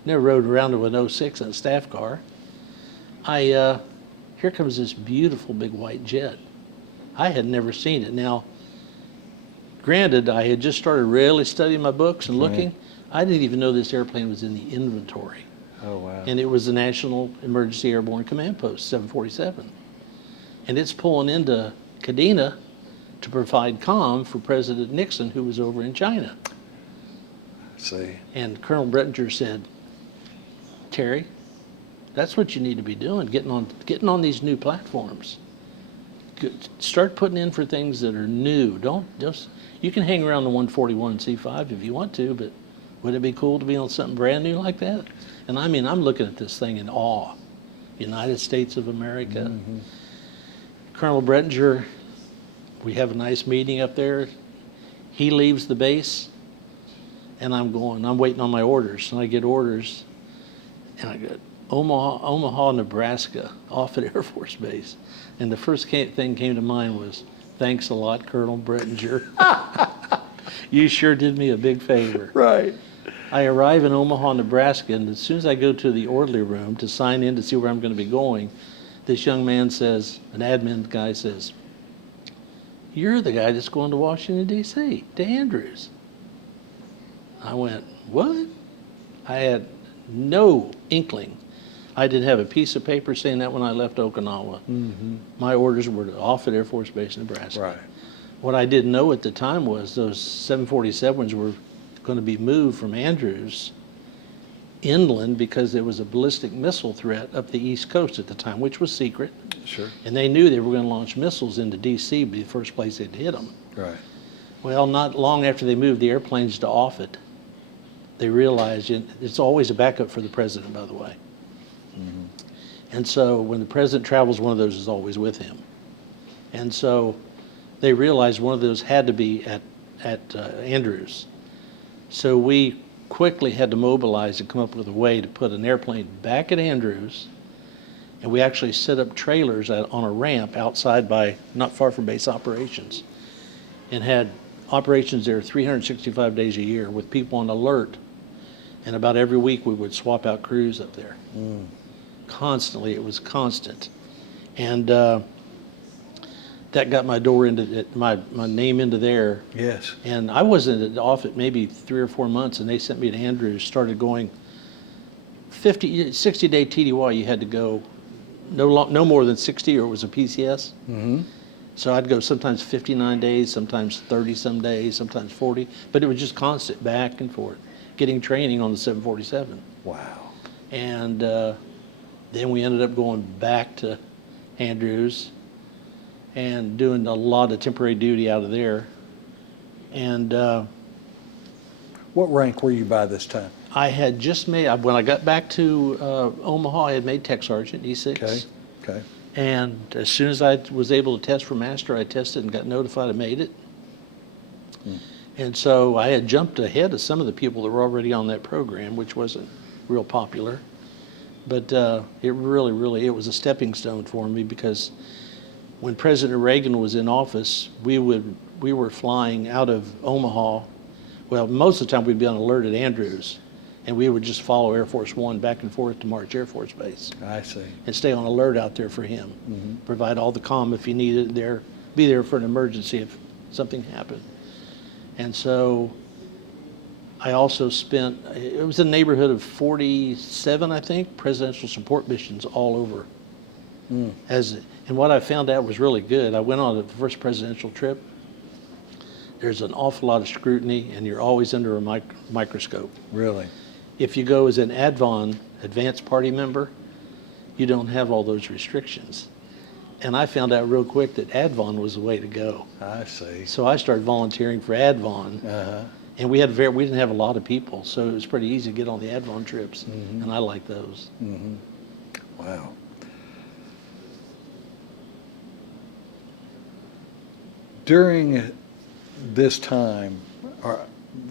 never rode around with an 06 in a staff car, here comes this beautiful big white jet. I had never seen it. Now, granted, I had just started really studying my books and looking. I didn't even know this airplane was in the inventory. Oh, wow. And it was the National Emergency Airborne Command Post, 747. And it's pulling into Kadena to provide comm for President Nixon, who was over in China. See. And Colonel Brettinger said, Terry, that's what you need to be doing, getting on these new platforms. Start putting in for things that are new. You can hang around the 141 C5 if you want to, but would it be cool to be on something brand new like that? And I mean, I'm looking at this thing in awe. United States of America. Colonel Brettinger, we have a nice meeting up there. He leaves the base, and I'm waiting on my orders. And I get orders, and I go, Omaha, Nebraska, Offutt Air Force Base. And the first thing came to mind was, thanks a lot, Colonel Brettinger. You sure did me a big favor. Right. I arrive in Omaha, Nebraska, and as soon as I go to the orderly room to sign in to see where I'm going to be going, this young man says, an admin guy says, you're the guy that's going to Washington, D.C., to Andrews. I went, what? I had no inkling. I didn't have a piece of paper saying that when I left Okinawa. My orders were to Offutt Air Force Base, Nebraska. Right. What I didn't know at the time was those 747s were going to be moved from Andrews inland because there was a ballistic missile threat up the East Coast at the time, which was secret. Sure. And they knew they were going to launch missiles into D.C., be the first place they'd hit them. Right. Well, not long after they moved the airplanes to Offutt, they realized it's always a backup for the president, by the way. And so when the president travels, one of those is always with him. And so they realized one of those had to be at Andrews. So we quickly had to mobilize and come up with a way to put an airplane back at Andrews. And we actually set up trailers on a ramp outside not far from base operations, and had operations there 365 days a year with people on alert. And about every week we would swap out crews up there. Constantly, it was constant. And that got my door into my name into there. Yes. And I wasn't off it maybe 3 or 4 months, and they sent me to Andrews, started going 60-day TDY. You had to go no more than 60, or it was a PCS. So I'd go sometimes 59 days, sometimes 30 some days, sometimes 40, but it was just constant back and forth, getting training on the 747. Wow. And then we ended up going back to Andrews and doing a lot of temporary duty out of there. And What rank were you by this time? I had just made, when I got back to Omaha, I had made Tech Sergeant, E6. Okay. Okay. And as soon as I was able to test for master, I tested and got notified I made it. And so I had jumped ahead of some of the people that were already on that program, which wasn't real popular. But it really, it was a stepping stone for me, because when President Reagan was in office, we were flying out of Omaha. Well, most of the time we'd be on alert at Andrews, and we would just follow Air Force One back and forth to March Air Force Base. I see. And stay on alert out there for him. Provide all the comm if you needed there, be there for an emergency if something happened. And so I also spent, it was a neighborhood of 47, I think, presidential support missions all over. And what I found out was really good. I went on the first presidential trip. There's an awful lot of scrutiny, and you're always under a microscope. Really? If you go as an ADVON, advanced party member, you don't have all those restrictions. And I found out real quick that ADVON was the way to go. I see. So I started volunteering for ADVON. And we didn't have a lot of people, so it was pretty easy to get on the ADVON trips, and I like those. Wow. During this time, or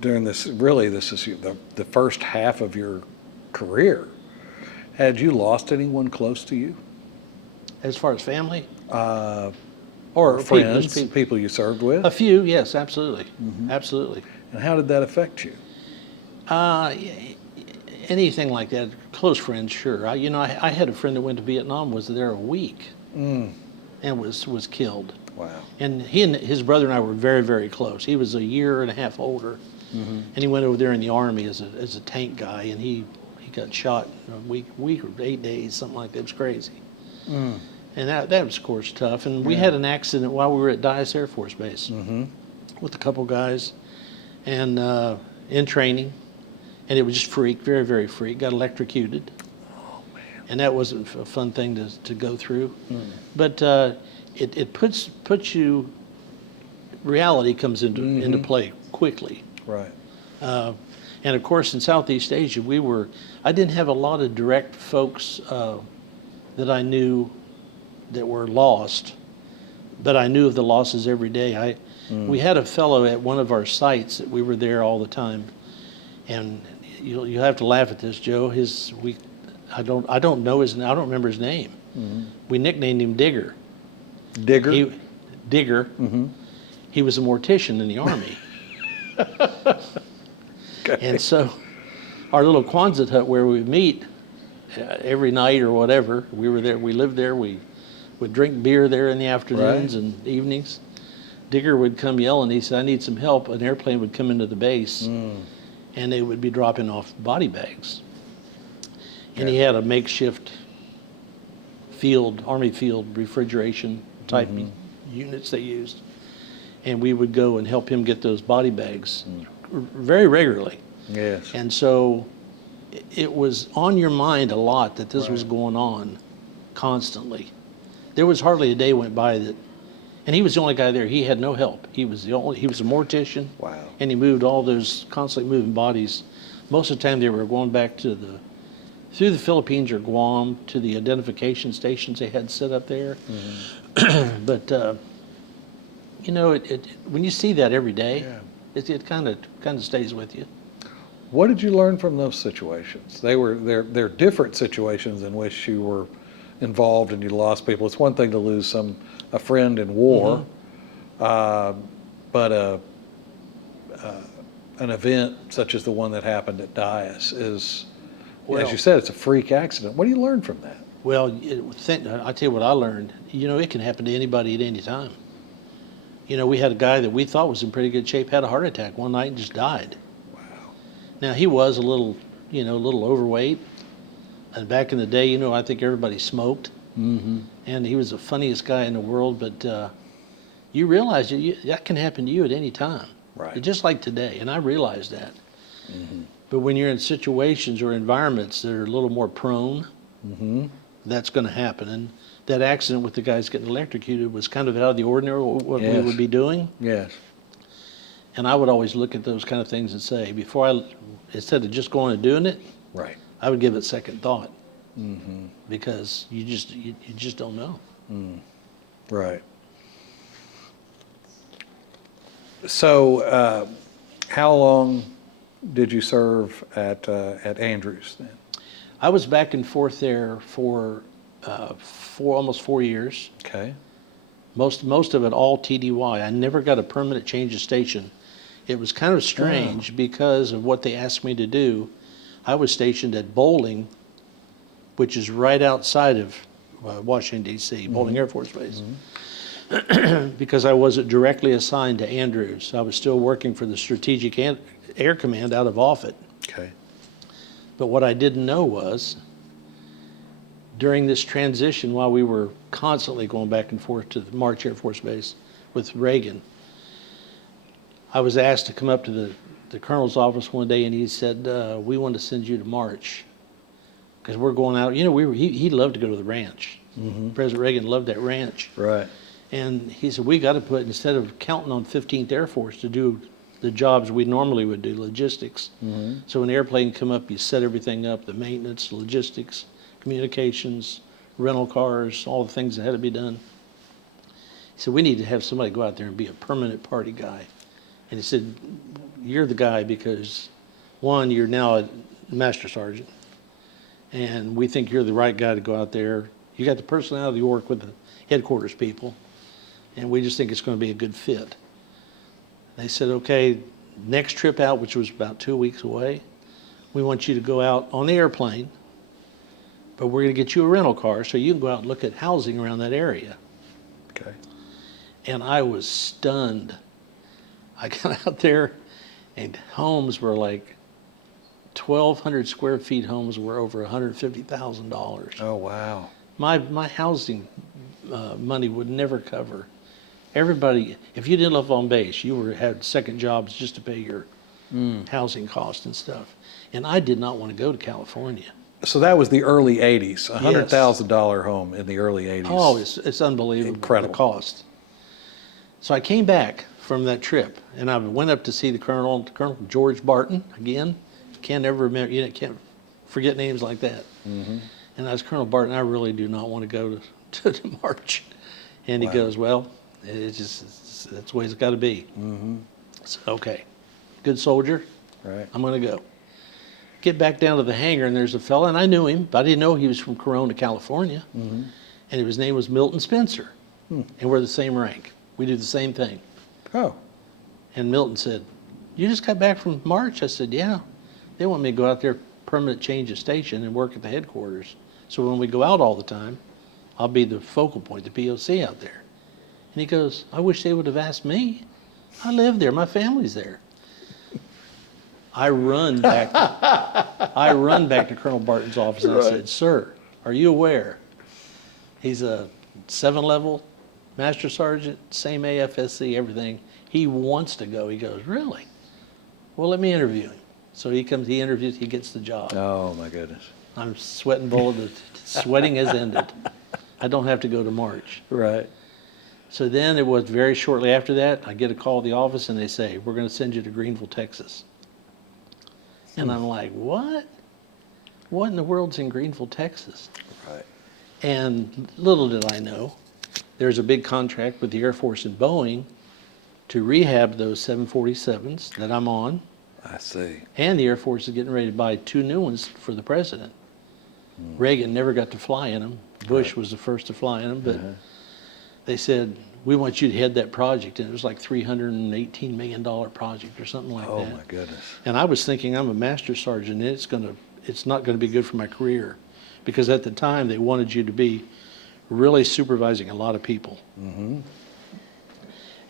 during this, really, this is the first half of your career, had you lost anyone close to you? As far as family? Or people, friends, people you served with? A few, yes, absolutely. Absolutely. And how did that affect you? Anything like that, close friends, sure. I had a friend that went to Vietnam, was there a week, and was killed. Wow. And he and his brother and I were very, very close. He was a year and a half older, and he went over there in the Army as a tank guy, and he got shot a week or 8 days, something like that. It was crazy. And that was, of course, tough. And we had an accident while we were at Dyess Air Force Base with a couple guys, and in training, and it was just freak, very, very freak. Got electrocuted. Oh, man. And that wasn't a fun thing to go through. But it puts you, reality comes into play quickly. Right. And of course, in Southeast Asia, I didn't have a lot of direct folks that I knew that were lost, but I knew of the losses every day. We had a fellow at one of our sites that we were there all the time, and you'll have to laugh at this, Joe. I don't know his, I don't remember his name. We nicknamed him Digger. Digger? Digger. He was a mortician in the Army. Okay. And so our little Quonset hut where we meet every night or whatever, we were there, we lived there, we would drink beer there in the afternoons and evenings. Digger would come yelling, he said, "I need some help." An airplane would come into the base, and they would be dropping off body bags. And he had a makeshift Army field refrigeration type units they used. And we would go and help him get those body bags very regularly. Yes. And so it was on your mind a lot that this was going on constantly. There was hardly a day went by that, and he was the only guy there. He had no help. He was a mortician. Wow. And he moved all those constantly moving bodies. Most of the time they were going back to through the Philippines or Guam to the identification stations they had set up there. But when you see that every day, it kind of stays with you. What did you learn from those situations? They're different situations in which you were involved and you lost people. It's one thing to lose a friend in war, but an event such as the one that happened at Dyess is, as you said, it's a freak accident. What do you learn from that? Well, I tell you what I learned. It can happen to anybody at any time. We had a guy that we thought was in pretty good shape, had a heart attack one night and just died. Wow. Now, he was a little overweight. And back in the day, I think everybody smoked. And he was the funniest guy in the world, but you realize that can happen to you at any time. Right. Just like today, and I realized that. But when you're in situations or environments that are a little more prone, that's going to happen. And that accident with the guys getting electrocuted was kind of out of the ordinary, what we would be doing. Yes. And I would always look at those kind of things and say, instead of just going and doing it, Right. I would give it second thought. Because you just don't know. Right. So, how long did you serve at Andrews then? I was back and forth there for almost 4 years. Okay. Most of it all TDY. I never got a permanent change of station. It was kind of strange because of what they asked me to do. I was stationed at Bowling, which is right outside of Washington, D.C., Bowling Air Force Base. Because I wasn't directly assigned to Andrews. I was still working for the Strategic Air Command out of Offutt. Okay. But what I didn't know was, during this transition, while we were constantly going back and forth to the March Air Force Base with Reagan, I was asked to come up to the colonel's office one day, and he said, we want to send you to March because we're going out. You know, he loved to go to the ranch. President Reagan loved that ranch. Right. And he said, we got to put, instead of counting on 15th Air Force to do the jobs we normally would do, logistics. So when an airplane come up, you set everything up, the maintenance, logistics, communications, rental cars, all the things that had to be done. He said, we need to have somebody go out there and be a permanent party guy. And he said, you're the guy because, one, you're now a master sergeant, and we think you're the right guy to go out there. You got the personality to work with the headquarters people, and we just think it's going to be a good fit. They said, okay, next trip out, which was about 2 weeks away, we want you to go out on the airplane, but we're going to get you a rental car so you can go out and look at housing around that area. Okay. And I was stunned. I got out there, and homes were like 1,200 square feet. Homes were over $150,000. Oh, wow. My housing money would never cover. Everybody, if you didn't live on base, you had second jobs just to pay your housing costs and stuff. And I did not want to go to California. So that was the early 80s, a $100,000 home in the early 80s. Oh, it's unbelievable. Incredible. The cost. So I came back from that trip, and I went up to see the Colonel George Barton again. Can't ever remember, you know, can't forget names like that. And I was, Colonel Barton, I really do not want to go to March. And he goes, well, that's the way it's got to be. So, okay, good soldier. Right. I'm going to go. Get back down to the hangar, and there's a fella, and I knew him, but I didn't know he was from Corona, California. And his name was Milton Spencer. And we're the same rank. We do the same thing. Oh. And Milton said, you just got back from March? I said, yeah. They want me to go out there, permanent change of station, and work at the headquarters. So when we go out all the time, I'll be the focal point, the POC out there. And he goes, I wish they would have asked me. I live there. My family's there. I run back to Colonel Barton's office, and I said, sir, are you aware? He's a 7-level master sergeant, same AFSC, everything. He wants to go. He goes, really? Well, let me interview him. So he comes, he interviews, he gets the job. Oh, my goodness. I'm sweating bullets. Sweating has ended. I don't have to go to March. Right. So then it was very shortly after that, I get a call at the office, and they say, we're going to send you to Greenville, Texas. And I'm like, what? What in the world's in Greenville, Texas? Right. And little did I know, there's a big contract with the Air Force and Boeing to rehab those 747s that I'm on. I see. And the Air Force is getting ready to buy 2 new ones for the president. Reagan never got to fly in them. Bush was the first to fly in them, but they said, we want you to head that project. And it was like $318 million project or something like that. Oh, my goodness. And I was thinking, I'm a master sergeant, and it's not going to be good for my career. Because at the time, they wanted you to be really supervising a lot of people.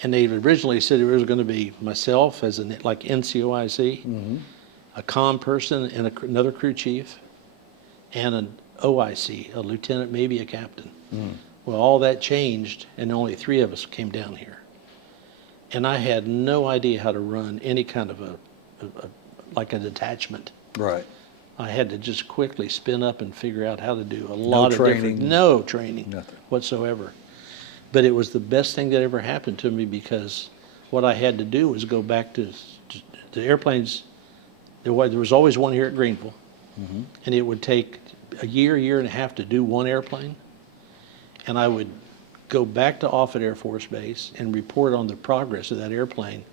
And they originally said it was going to be myself as like NCOIC, a comm person, and another crew chief, and an OIC, a lieutenant, maybe a captain. Well, all that changed, and only 3 of us came down here. And I had no idea how to run any kind of like a detachment. Right. I had to just quickly spin up and figure out how to do a lot of training. no training Nothing. whatsoever. But it was the best thing that ever happened to me, because what I had to do was go back to the airplanes. There was always one here at Greenville, and it would take a year and a half to do one airplane. And I would go back to Offutt Air Force Base and report on the progress of that airplane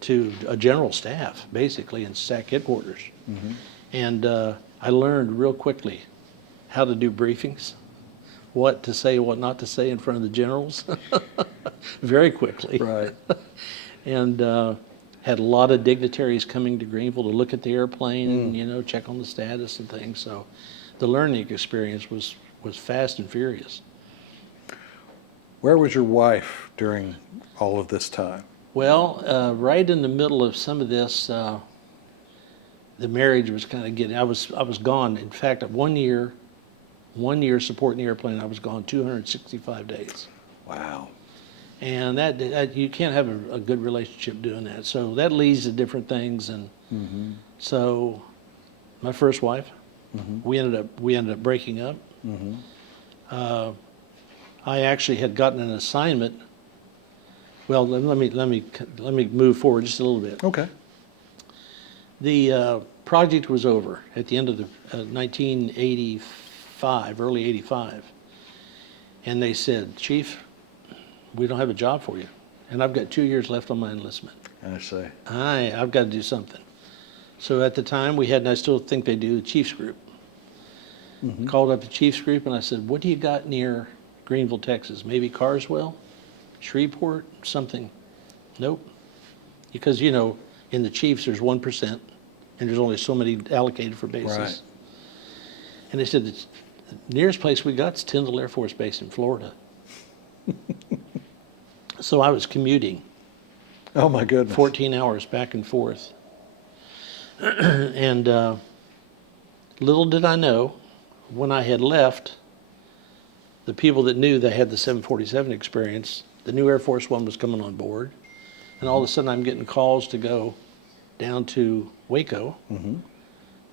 to a general staff, basically, in SAC headquarters. And I learned real quickly how to do briefings, what to say, what not to say in front of the generals, very quickly. Right. And had a lot of dignitaries coming to Greenville to look at the airplane and, you know, check on the status and things. So the learning experience was fast and furious. Where was your wife during all of this time? Well, right in the middle of some of this, the marriage was kind of getting, I was gone. In fact, 1 year supporting the airplane, I was gone 265 days. Wow. And that you can't have a good relationship doing that. So that leads to different things. And so my first wife, we ended up breaking up. I actually had gotten an assignment. Well, let me move forward just a little bit. Okay. The project was over at the end of the 1985, early 85. And they said, Chief, we don't have a job for you. And I've got 2 years left on my enlistment. I see. I've got to do something. So at the time we had, and I still think they do, the Chiefs Group. Called up the Chiefs Group and I said, what do you got near Greenville, Texas? Maybe Carswell, Shreveport, something? Nope. Because, you know, in the Chiefs there's 1% and there's only so many allocated for bases. Right. And they said, the nearest place we got is Tyndall Air Force Base in Florida. So I was commuting Oh my goodness. 14 hours back and forth. And little did I know, when I had left, the people that knew they had the 747 experience, the new Air Force One was coming on board. And all of a sudden I'm getting calls to go down to Waco.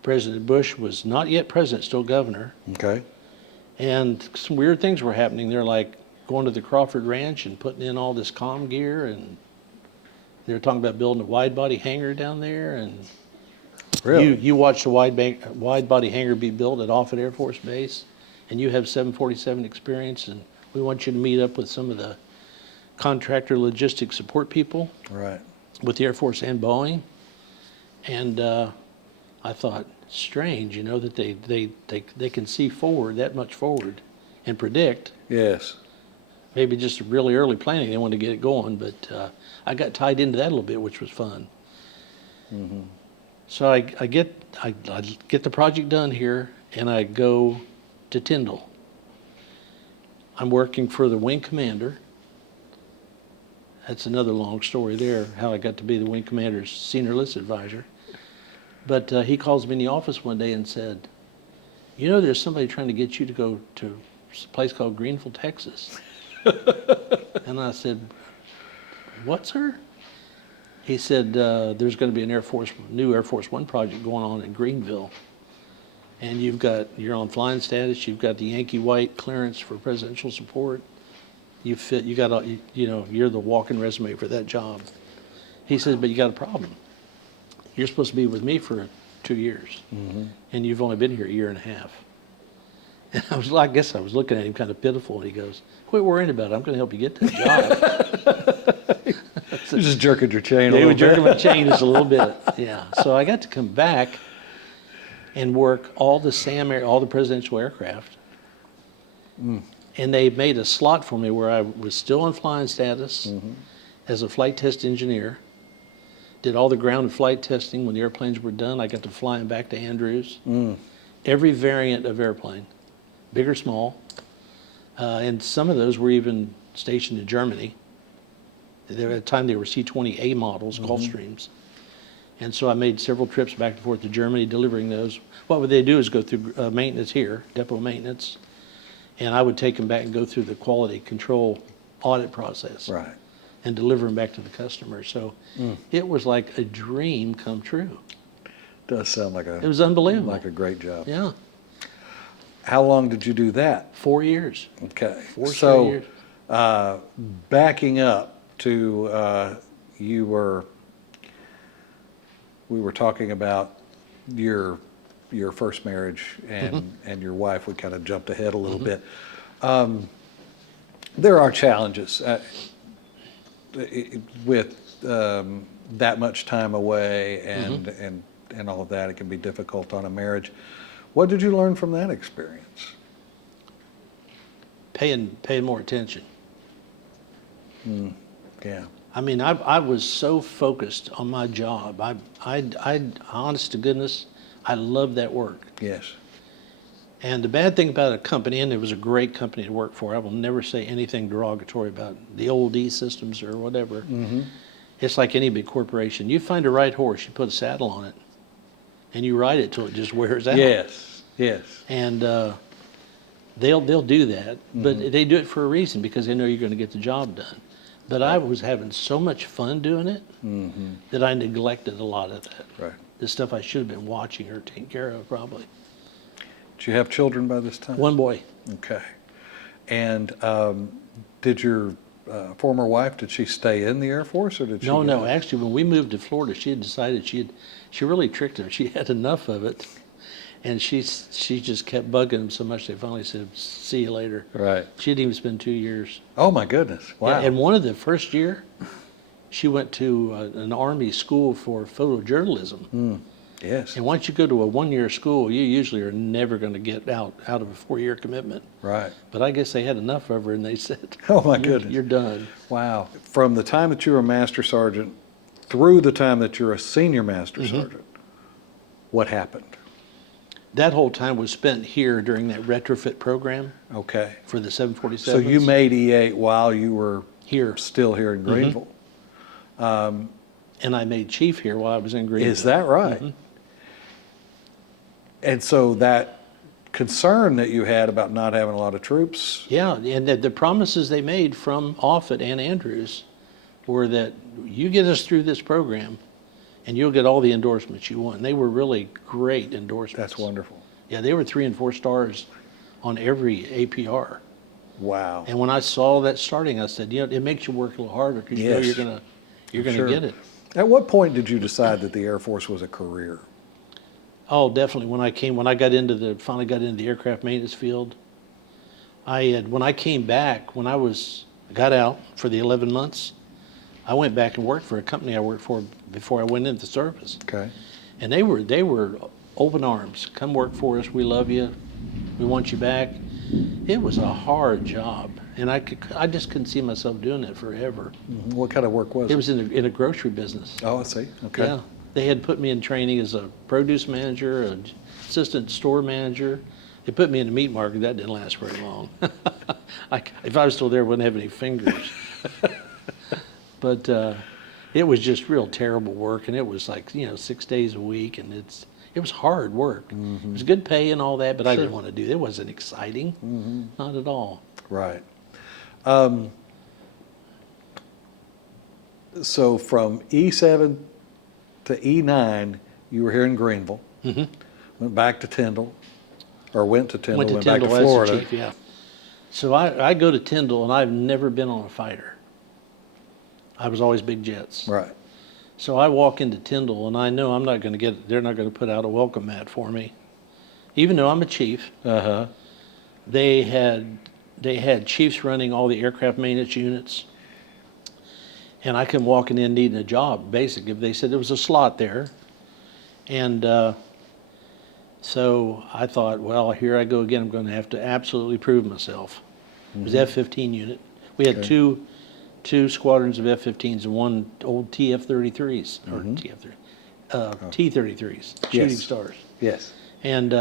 President Bush was not yet president, still governor. Okay. And some weird things were happening. They're like going to the Crawford Ranch and putting in all this comm gear, and they were talking about building a wide body hangar down there. And Really? you watched a wide body hangar be built at Offutt Air Force Base, and you have 747 experience, and we want you to meet up with some of the contractor logistics support people Right. with the Air Force and Boeing. And I thought, strange, you know, that they can see forward, that much forward, and predict. Yes. Maybe just really early planning, they wanted to get it going, but I got tied into that a little bit, which was fun. So I get the project done here, and I go to Tyndall. I'm working for the wing commander. That's another long story there, how I got to be the wing commander's senior list advisor. But he calls me in the office one day and said, you know, there's somebody trying to get you to go to a place called Greenville, Texas. And I said, what, sir? He said, there's going to be a new Air Force One project going on in Greenville. And you're on flying status, you've got the Yankee White clearance for presidential support. You're the walking resume for that job. He said, but you got a problem. You're supposed to be with me for 2 years, and you've only been here a year and a half. And I guess I was looking at him kind of pitiful, and he goes, quit worrying about it. I'm going to help you get that job. You're just jerking your chain a They little were bit. jerking my chain just a little bit, yeah. So I got to come back and work all the presidential aircraft. And they made a slot for me where I was still in flying status as a flight test engineer. Did all the ground and flight testing. When the airplanes were done, I got to fly them back to Andrews. Every variant of airplane, big or small. And some of those were even stationed in Germany. At the time they were C-20A models, Gulfstreams. And so I made several trips back and forth to Germany delivering those. What would they do is go through maintenance here, depot maintenance, and I would take them back and go through the quality control audit process. Right. And deliver them back to the customer. So it was like a dream come true. Does sound like It was unbelievable. like a great job. Yeah, How long did you do that? 4 years. Okay. 4 straight So, years. backing up to we were talking about your first marriage and your wife. We kind of jumped ahead a little bit. There are challenges with that much time away and all of that. It can be difficult on a marriage. What did you learn from that experience? Paying more attention. Yeah. I mean, I was so focused on my job. Honest to goodness, I love that work. Yes. And the bad thing about a company, and it was a great company to work for, I will never say anything derogatory about the old E-Systems or whatever. Mm-hmm. It's like any big corporation. You find a right horse, you put a saddle on it, and you ride it till it just wears out. Yes. Yes. And they'll do that, but they do it for a reason, because they know you're going to get the job done. But I was having so much fun doing it that I neglected a lot of that. Right. The stuff I should have been watching or taking care of, probably. Did you have children by this time? One boy. Okay. And did your former wife, did she stay in the Air Force, or did she? No. Actually, when we moved to Florida, she had decided she really tricked him. She had enough of it, and she just kept bugging him so much they finally said, "See you later." Right. She didn't even spend 2 years. Oh my goodness! Wow. Yeah, and one of the first year, she went to an Army school for photojournalism. Yes. And once you go to a 1-year school, you usually are never going to get out of a 4-year commitment. Right. But I guess they had enough of her, and they said, Oh my goodness. You're done." Wow. From the time that you were a master sergeant through the time that you're a senior master sergeant, what happened? That whole time was spent here during that retrofit program Okay. for the 747s. So you made E8 while you were here, still here in Greenville. and I made chief here while I was in Greenville. Is that right? And so that concern that you had about not having a lot of troops. Yeah, and the promises they made from Offutt and Andrews were that you get us through this program, and you'll get all the endorsements you want. And they were really great endorsements. That's wonderful. Yeah, they were 3 and 4 stars on every APR. Wow. And when I saw that starting, I said, it makes you work a little harder, because you know Yes. you're gonna Sure. get it. At what point did you decide that the Air Force was a career? Oh, definitely. When I finally got into the aircraft maintenance field, when I came back, when I got out for the 11 months, I went back and worked for a company I worked for before I went into the service. Okay. And they were open arms. Come work for us. We love you. We want you back. It was a hard job, and I just couldn't see myself doing it forever. What kind of work was it? It was in a grocery business. Oh, I see. Okay. Yeah. They had put me in training as a produce manager, an assistant store manager. They put me in a meat market. That didn't last very long. If I was still there, I wouldn't have any fingers. But it was just real terrible work, and it was like 6 days a week, and it was hard work. It was good pay and all that, but I didn't want to do it. It wasn't exciting, not at all. Right. So from E7 to E9, you were here in Greenville. Went back to Tyndall, or went to Tyndall, went back to as the Florida. chief, yeah. So I go to Tyndall, and I've never been on a fighter. I was always big jets. Right. So I walk into Tyndall, and I know they're not going to put out a welcome mat for me. Even though I'm a chief, Uh-huh. they had chiefs running all the aircraft maintenance units. And I come walking in needing a job, basically. They said there was a slot there. And so I thought, well, here I go again. I'm going to have to absolutely prove myself. It was F-15 unit. We had Okay. two squadrons of F-15s and one old TF-33s, or T-33s, Shooting Yes. Stars. Yes. And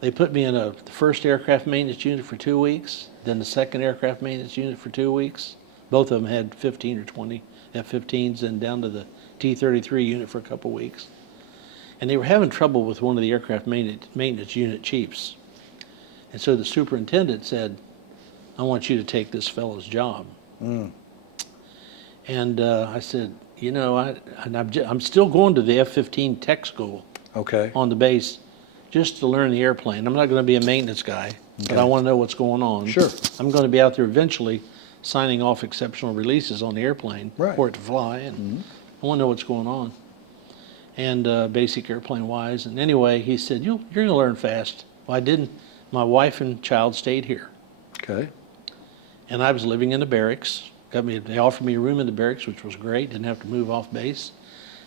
they put me in the first aircraft maintenance unit for 2 weeks, then the second aircraft maintenance unit for 2 weeks. Both of them had 15 or 20 F-15s, and down to the T-33 unit for a couple weeks. And they were having trouble with one of the aircraft maintenance unit chiefs. And so the superintendent said, "I want you to take this fellow's job." And I said, I'm still going to the F-15 tech school Okay. on the base just to learn the airplane. I'm not going to be a maintenance guy, but I want to know what's going on. Sure. I'm going to be out there eventually signing off exceptional releases on the airplane for it to fly, and I want to know what's going on. And basic airplane wise. And anyway, he said, you're going to learn fast. Well, I didn't. My wife and child stayed here. Okay. And I was living in the barracks. They offered me a room in the barracks, which was great. Didn't have to move off base.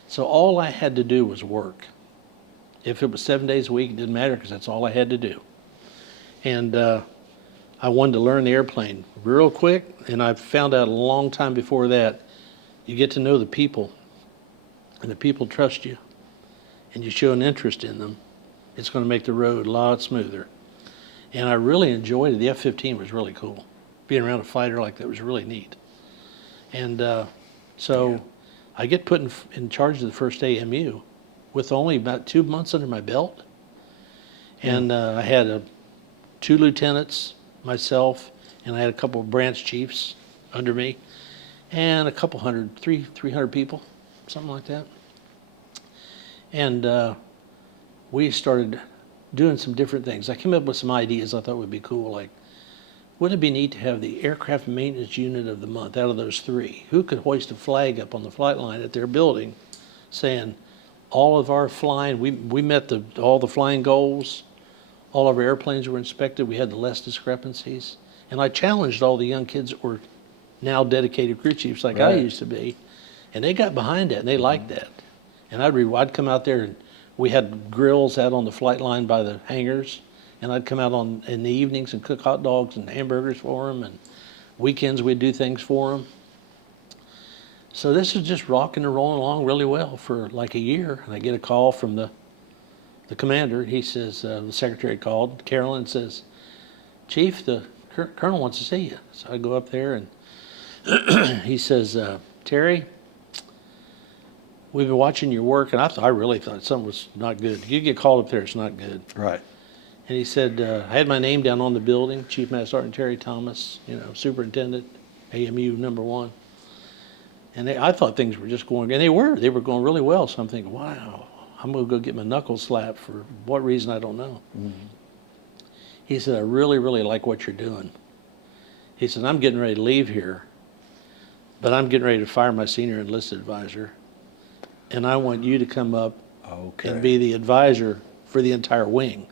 So all I had to do was work. If it was 7 days a week, it didn't matter because that's all I had to do. And I wanted to learn the airplane real quick, and I found out a long time before that, you get to know the people, and the people trust you, and you show an interest in them, it's going to make the road a lot smoother. And I really enjoyed it. The F-15 was really cool. Being around a fighter like that was really neat. And I get put in charge of the first AMU with only about 2 months under my belt. And I had 2 lieutenants, myself, and I had a couple of branch chiefs under me, and a couple hundred, 300 people, something like that. And we started doing some different things. I came up with some ideas I thought would be cool, like, wouldn't it be neat to have the aircraft maintenance unit of the month out of those 3? Who could hoist a flag up on the flight line at their building saying, all of our flying, we met all the flying goals, all of our airplanes were inspected, we had the less discrepancies. And I challenged all the young kids that were now dedicated crew chiefs like I used to be, and they got behind that and they liked that. And I'd come out there, and we had grills out on the flight line by the hangars, and I'd come out in the evenings and cook hot dogs and hamburgers for them, and weekends we'd do things for them. So this is just rocking and rolling along really well for like a year, and I get a call from the commander. He says, the secretary called, Carolyn, says, Chief, the colonel wants to see you. So I go up there, and he says, Terry, we've been watching your work, and I really thought something was not good. You get called up there, it's not good. Right. And he said, I had my name down on the building, Chief Master Sergeant Terry Thomas, Superintendent, AMU #1. And I thought things were just going, and they were going really well. So I'm thinking, wow, I'm going to go get my knuckles slapped for what reason, I don't know. Mm-hmm. He said, I really, really like what you're doing. He said, I'm getting ready to leave here, but I'm getting ready to fire my senior enlisted advisor, and I want you to come up and be the advisor for the entire wing.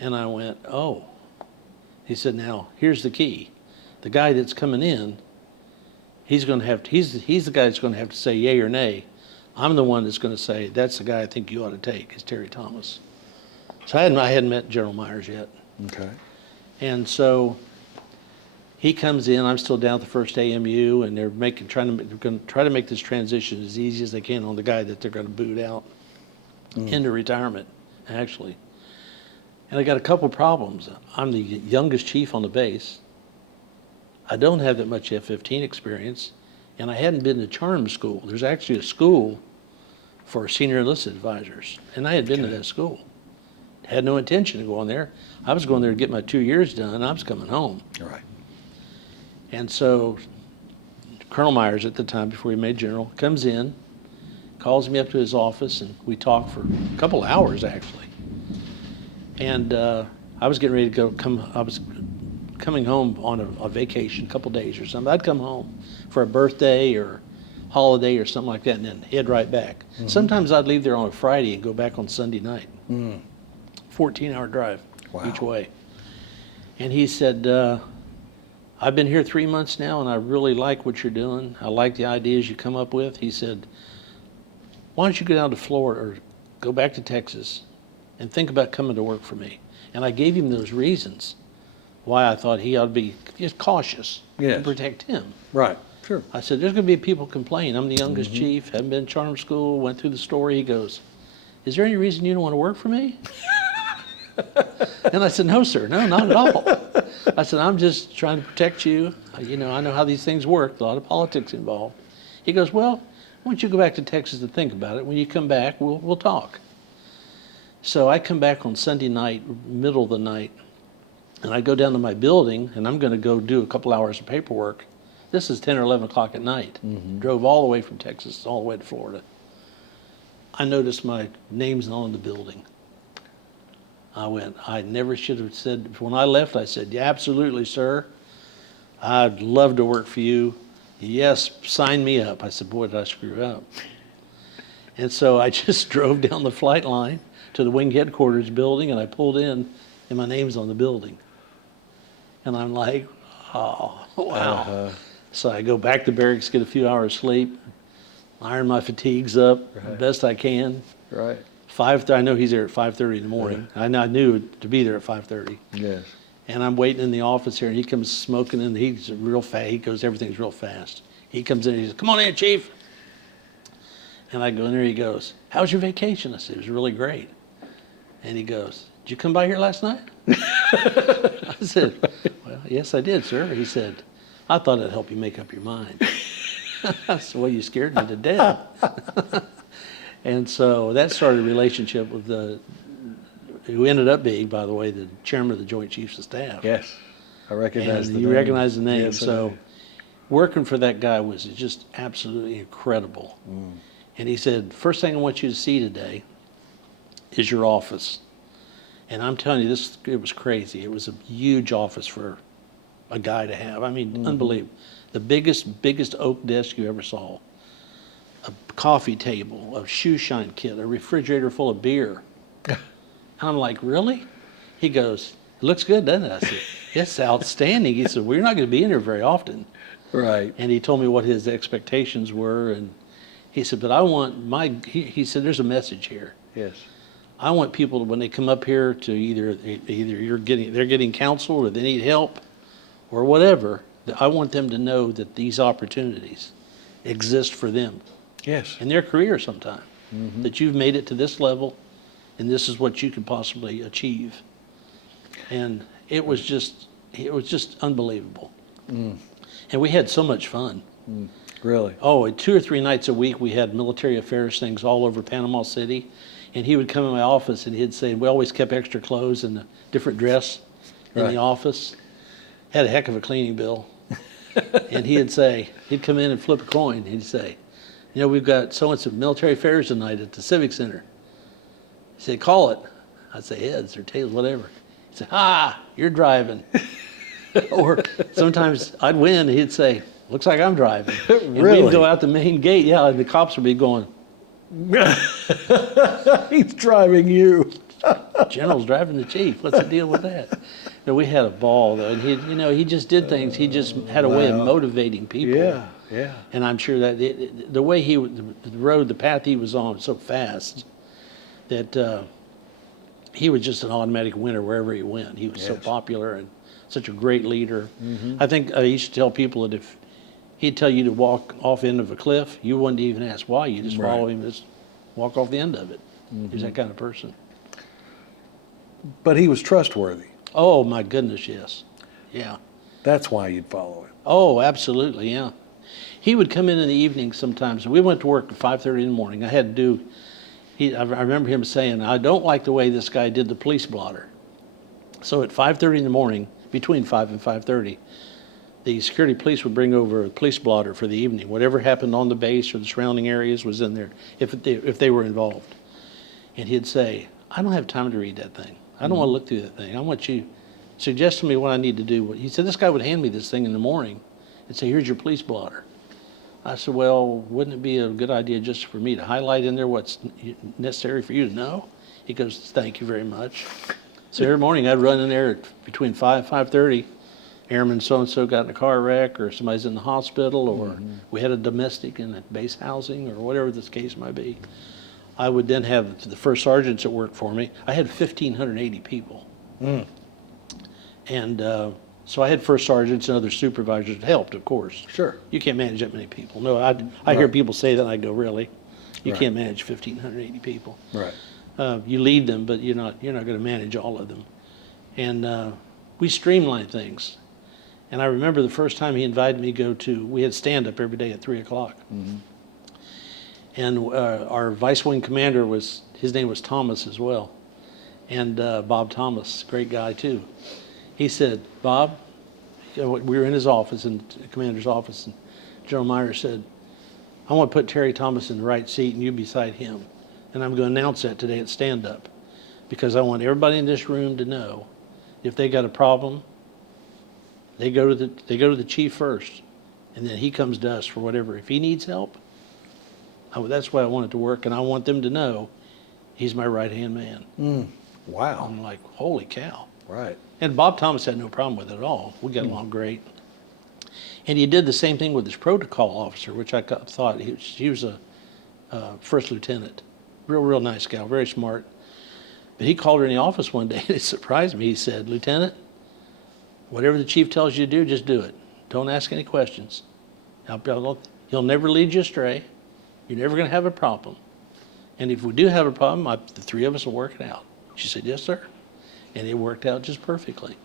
And I went, oh. He said, now, here's the key. The guy that's coming in, he's the guy that's going to have to say yay or nay. I'm the one that's going to say, that's the guy I think you ought to take, is Terry Thomas. So I hadn't met General Myers yet. Okay. And so he comes in, I'm still down at the first AMU, and they're going to try to make this transition as easy as they can on the guy that they're going to boot out into retirement, actually. And I got a couple problems. I'm the youngest chief on the base. I don't have that much F-15 experience, and I hadn't been to charm school. There's actually a school for senior enlisted advisors, and I had been to that school. Had no intention of going there. I was going there to get my 2 years done, and I was coming home. Right. And so Colonel Myers at the time, before he made general, comes in, calls me up to his office, and we talk for a couple hours, actually. And I was getting ready to I was coming home on a vacation, a couple days or something. I'd come home for a birthday or holiday or something like that, and then head right back. Mm-hmm. Sometimes I'd leave there on a Friday and go back on Sunday night. 14-hour drive each way. And he said, I've been here 3 months now, and I really like what you're doing. I like the ideas you come up with. He said, why don't you go down to Florida or go back to Texas and think about coming to work for me? And I gave him those reasons why I thought he ought to be just cautious to protect him. Right, sure. I said, there's going to be people complain. I'm the youngest chief, haven't been in charm school, went through the story. He goes, is there any reason you don't want to work for me? And I said, no, sir, no, not at all. I said, I'm just trying to protect you. I know how these things work, a lot of politics involved. He goes, well, why don't you go back to Texas and think about it? When you come back, we'll talk. So I come back on Sunday night, middle of the night, and I go down to my building, and I'm going to go do a couple hours of paperwork. This is 10 or 11 o'clock at night. Drove all the way from Texas all the way to Florida. I noticed my name's not on the building. I never should have said, when I left, I said, yeah, absolutely, sir. I'd love to work for you. Yes, sign me up. I said, boy, did I screw up. And so I just drove down the flight line to the wing headquarters building, and I pulled in, and my name's on the building. And I'm like, Oh, wow. So I go back to barracks, get a few hours sleep, iron my fatigues up the best I can. Right. I know he's there at 5:30 in the morning. I knew to be there at 5:30. Yes. And I'm waiting in the office here, and he comes smoking in. He's real fast. He goes, everything's real fast. He comes in, he says, "Come on in, Chief." And I go in there, he goes, "How's your vacation?" I said, "It was really great." And he goes, "Did you come by here last night?" I said, "Well, yes, I did, sir." He said, "I thought it'd help you make up your mind." I said, "Well, you scared me to death." And so that started a relationship with who ended up being, by the way, the chairman of the Joint Chiefs of Staff. Yes. I recognize And the you name. recognize the name. Yes, I So do. working for that guy was just absolutely incredible. And he said, "First thing I want you to see today is your office." And I'm telling you, it was crazy. It was a huge office for a guy to have. I mean, unbelievable. The biggest oak desk you ever saw. A coffee table, a shoe shine kit, a refrigerator full of beer. And I'm like, "Really?" He goes, "It looks good, doesn't it?" I said, "It's outstanding." He said, "Well, you're not going to be in here very often." Right. And he told me what his expectations were. And he said, "But I want he said, there's a message here. Yes. I want people to, when they come up here to either they're getting counsel or they need help or whatever, that I want them to know that these opportunities exist for them Yes. in their career sometime, that you've made it to this level and this is what you can possibly achieve." And it was just unbelievable. And we had so much fun. Really? Oh, 2 or 3 nights a week we had military affairs things all over Panama City. And he would come in my office and he'd say, we always kept extra clothes and a different dress in Right. the office. Had a heck of a cleaning bill. And he'd come in and flip a coin. He'd say, "We've got so-and-so military affairs tonight at the Civic Center." He said, "Call it." I'd say heads or tails, whatever. He'd say, "Ah, you're driving." Or sometimes I'd win and he'd say, "Looks like I'm driving." And Really? we'd go out the main gate, yeah, and the cops would be going, He's driving you. "General's driving the chief. What's the deal with that?" No, we had a ball though, and he just did things. He just had a way of Wow. motivating people. Yeah. Yeah. And I'm sure that the way the path he was on so fast that he was just an automatic winner wherever he went. He was so Yes. popular and such a great leader. I think I used to tell people that if he'd tell you to walk off end of a cliff, you wouldn't even ask why. You just follow him, just walk off the end of it. He's that kind of person. But he was trustworthy. Oh my goodness, yes. Yeah. That's why you'd follow him. Oh, absolutely, yeah. He would come in the evening sometimes. We went to work at 5:30 in the morning. I had to do, I remember him saying, "I don't like the way this guy did the police blotter." So at 5:30 in the morning, between 5 and 5:30, the security police would bring over a police blotter for the evening. Whatever happened on the base or the surrounding areas was in there if they were involved. And he'd say, "I don't have time to read that thing. I don't want to look through that thing. I want you suggest to me what I need to do." He said this guy would hand me this thing in the morning and say, "Here's your police blotter." I said, "Well, wouldn't it be a good idea just for me to highlight in there what's necessary for you to know?" He goes, "Thank you very much." So every morning I'd run in there at between 5:30. Airman so-and-so got in a car wreck, or somebody's in the hospital, or we had a domestic in the base housing, or whatever this case might be. I would then have the first sergeants that worked for me. I had 1,580 people. And so I had first sergeants and other supervisors that helped, of course. Sure. You can't manage that many people. No, I hear people say that, and I go, "Really? You Right. can't manage 1,580 people." Right. You lead them, but you're not going to manage all of them. And we streamlined things. And I remember the first time he invited me to we had stand-up every day at 3 o'clock. And our vice wing commander his name was Thomas as well. And Bob Thomas, great guy too. He said, "Bob," we were in his office, in the commander's office, and General Meyer said, "I want to put Terry Thomas in the right seat and you beside him. And I'm going to announce that today at stand-up, because I want everybody in this room to know if they got a problem, they go to the chief first, and then he comes to us for whatever. If he needs help, that's why I want it to work, and I want them to know he's my right-hand man." Wow. I'm like, holy cow. Right. And Bob Thomas had no problem with it at all. We got along great. And he did the same thing with his protocol officer, which I thought he was a first lieutenant. Real nice guy, very smart. But he called her in the office one day, and it surprised me. He said, "Lieutenant, whatever the chief tells you to do, just do it. Don't ask any questions. He'll never lead you astray. You're never going to have a problem. And if we do have a problem, the three of us will work it out." She said, "Yes, sir." And it worked out just perfectly.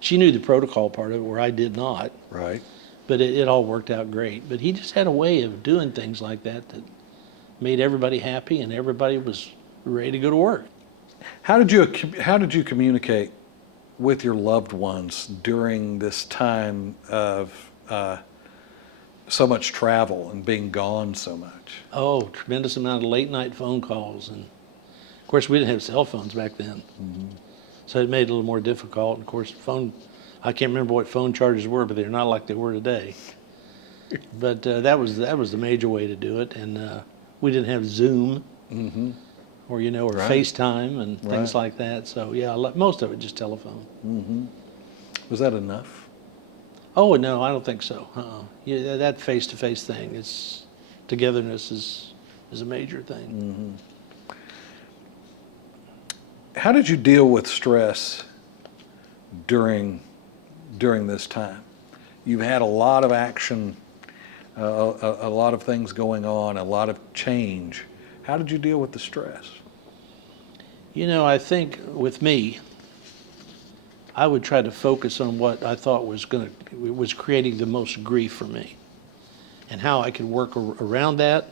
She knew the protocol part of it where I did not. Right. But it all worked out great. But he just had a way of doing things like that that made everybody happy, and everybody was ready to go to work. How did you communicate with your loved ones during this time of so much travel and being gone so much? Oh, tremendous amount of late night phone calls. And of course, we didn't have cell phones back then. Mm-hmm. So it made it a little more difficult. And of course, I can't remember what phone charges were, but they're not like they were today. But that was the major way to do it. And we didn't have Zoom, mm-hmm. or Right. FaceTime and things Right. like that. So yeah, most of it just telephone. Mm-hmm. Was that enough? Oh no, I don't think so. Yeah, that face-to-face thing togetherness is a major thing. Mm-hmm. How did you deal with stress during this time? You've had a lot of action, a lot of things going on, a lot of change. How did you deal with the stress? I think with me, I would try to focus on what I thought was creating the most grief for me, and how I could work around that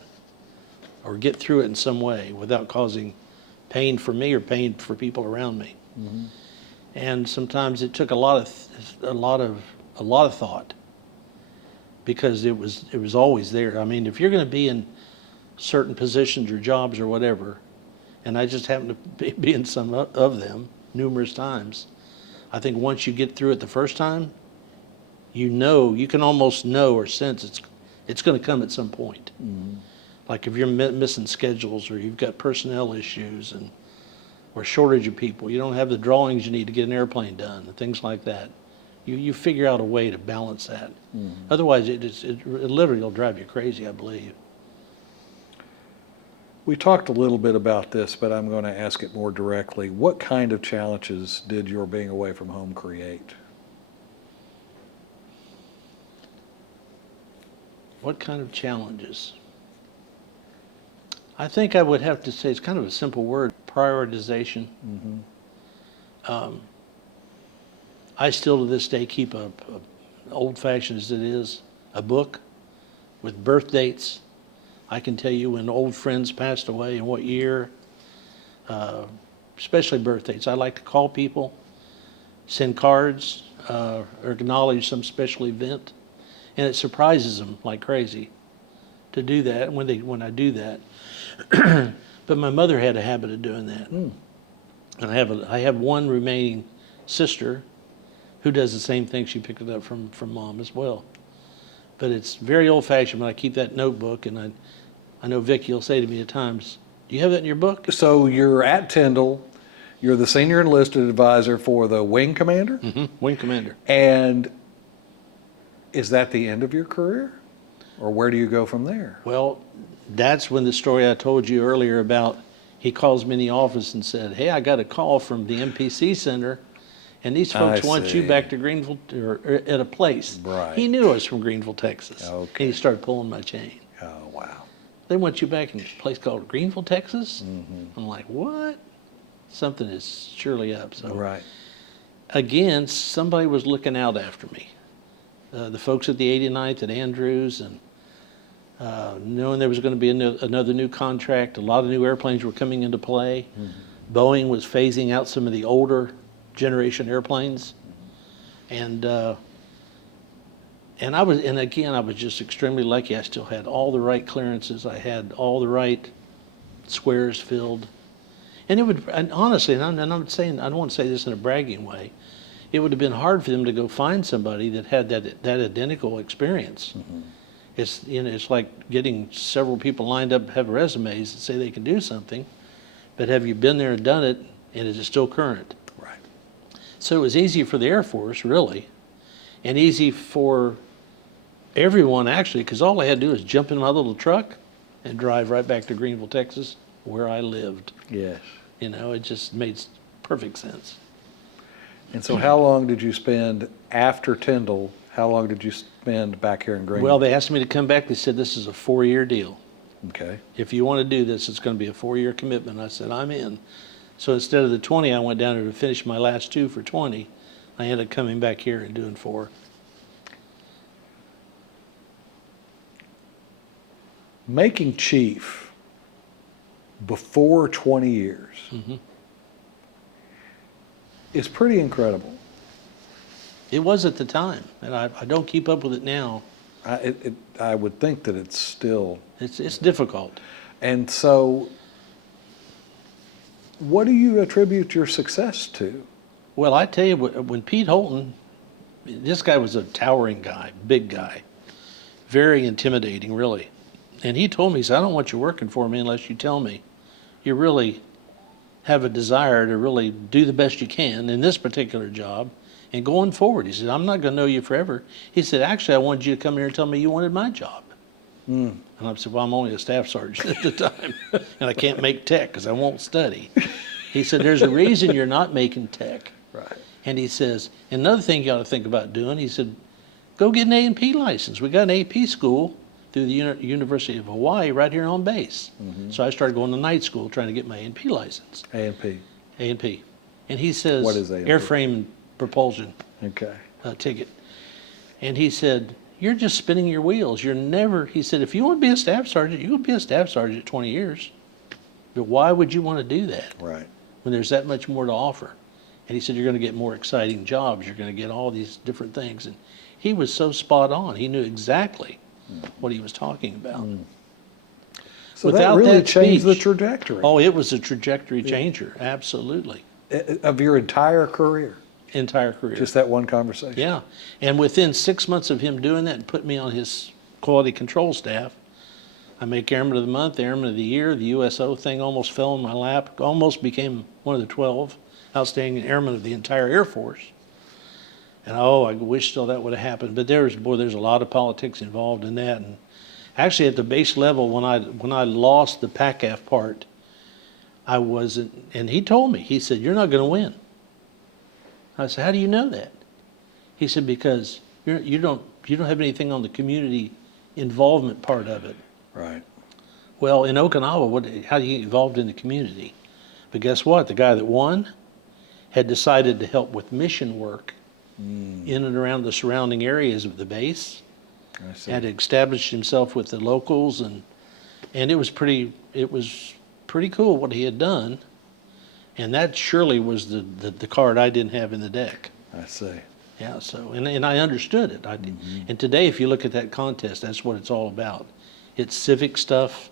or get through it in some way without causing pain for me or pain for people around me. Mm-hmm. And sometimes it took a lot of thought, because it was always there. I mean, if you're going to be in certain positions or jobs or whatever, and I just happened to be in some of them numerous times, I think once you get through it the first time, you can almost know or sense it's going to come at some point. Mm-hmm. Like if you're missing schedules, or you've got personnel issues or shortage of people, you don't have the drawings you need to get an airplane done, and things like that. You figure out a way to balance that. Mm-hmm. Otherwise, it literally will drive you crazy, I believe. We talked a little bit about this, but I'm going to ask it more directly. What kind of challenges did your being away from home create? What kind of challenges? I think I would have to say it's kind of a simple word: prioritization. Mm-hmm. I still to this day keep a old-fashioned as it is, a book with birth dates. I can tell you when old friends passed away and what year, especially birth dates. I like to call people, send cards, or acknowledge some special event, and it surprises them like crazy to do that when I do that. But my mother had a habit of doing that. And I have one remaining sister who does the same thing. She picked it up from mom as well. But it's very old-fashioned, but I keep that notebook, and I know Vicki will say to me at times, "Do you have that in your book?" So you're at Tyndall, you're the senior enlisted advisor for the wing commander? Mm-hmm. Wing commander. And is that the end of your career? Or where do you go from there? Well, that's when the story I told you earlier about, he calls me in the office and said, "Hey, I got a call from the MPC Center, and these folks want you back to Greenville, or at a place." Right. He knew us from Greenville, Texas. Okay. And he started pulling my chain. Oh, wow. "They want you back in a place called Greenville, Texas?" Mm-hmm. I'm like, what? Something is surely up. So Right. Again, somebody was looking out after me. The folks at the 89th at Andrews, and knowing there was going to be another new contract, a lot of new airplanes were coming into play. Mm-hmm. Boeing was phasing out some of the older generation airplanes. Mm-hmm. And I was just extremely lucky. I still had all the right clearances. I had all the right squares filled. And honestly, and I'm saying, I don't want to say this in a bragging way, it would have been hard for them to go find somebody that had that identical experience. Mm-hmm. It's like getting several people lined up, have resumes that say they can do something, but have you been there and done it, and is it still current? Right. So it was easy for the Air Force, really, and easy for everyone actually, because all I had to do was jump in my little truck and drive right back to Greenville, Texas, where I lived. Yes. You know, it just made perfect sense. And so how long did you spend after Tyndall? How long did you spend back here in Greenville? Well, they asked me to come back. They said, this is a 4-year deal. Okay. If you want to do this, it's going to be a 4-year commitment. I said, I'm in. So instead of the 20, I went down there to finish my last 2 for 20. I ended up coming back here and doing 4. Making chief before 20 years is pretty incredible. It was at the time, and I don't keep up with it now. I would think that it's still. It's difficult. And so, what do you attribute your success to? Well, I tell you, when Pete Holton, this guy was a towering guy, big guy, very intimidating, really. And he told me, he said, I don't want you working for me unless you tell me you really have a desire to really do the best you can in this particular job and going forward. He said, I'm not going to know you forever. He said, actually, I wanted you to come here and tell me you wanted my job. And I said, well, I'm only a staff sergeant at the time, and I can't make tech because I won't study. He said, there's a reason you're not making tech. Right. And he says, another thing you ought to think about doing, he said, go get an A&P license. We got an AP school through the University of Hawaii right here on base. So I started going to night school trying to get my A&P license. A&P. A&P. And he says, What is A&P? Airframe and propulsion Okay. ticket. And he said, you're just spinning your wheels. You're never, he said, if you want to be a staff sergeant, you can be a staff sergeant at 20 years. But why would you want to do that Right. when there's that much more to offer? And he said, you're going to get more exciting jobs. You're going to get all these different things. And he was so spot on. He knew exactly what he was talking about. So Without that really that changed the speech- trajectory Oh, it was a trajectory changer. Absolutely. of your entire career. Entire career. Just that one conversation. Yeah. And within 6 months of him doing that and putting me on his quality control staff, I make Airman of the Month, Airman of the Year. The USO thing almost fell in my lap. Almost became one of the 12 outstanding airmen of the entire Air Force. And I wish still that would have happened. But there's a lot of politics involved in that. And actually, at the base level, when I lost the PACAF part, I wasn't. And he told me, he said, "You're not going to win." I said, "How do you know that?" He said, "Because you don't have anything on the community involvement part of it." Right. Well, in Okinawa, how do you get involved in the community? But guess what? The guy that won had decided to help with mission work in and around the surrounding areas of the base. I see. Had established himself with the locals, and it was pretty cool what he had done. And that surely was the card I didn't have in the deck. I see. Yeah, so, and I understood it. And today, if you look at that contest, that's what it's all about. It's civic stuff.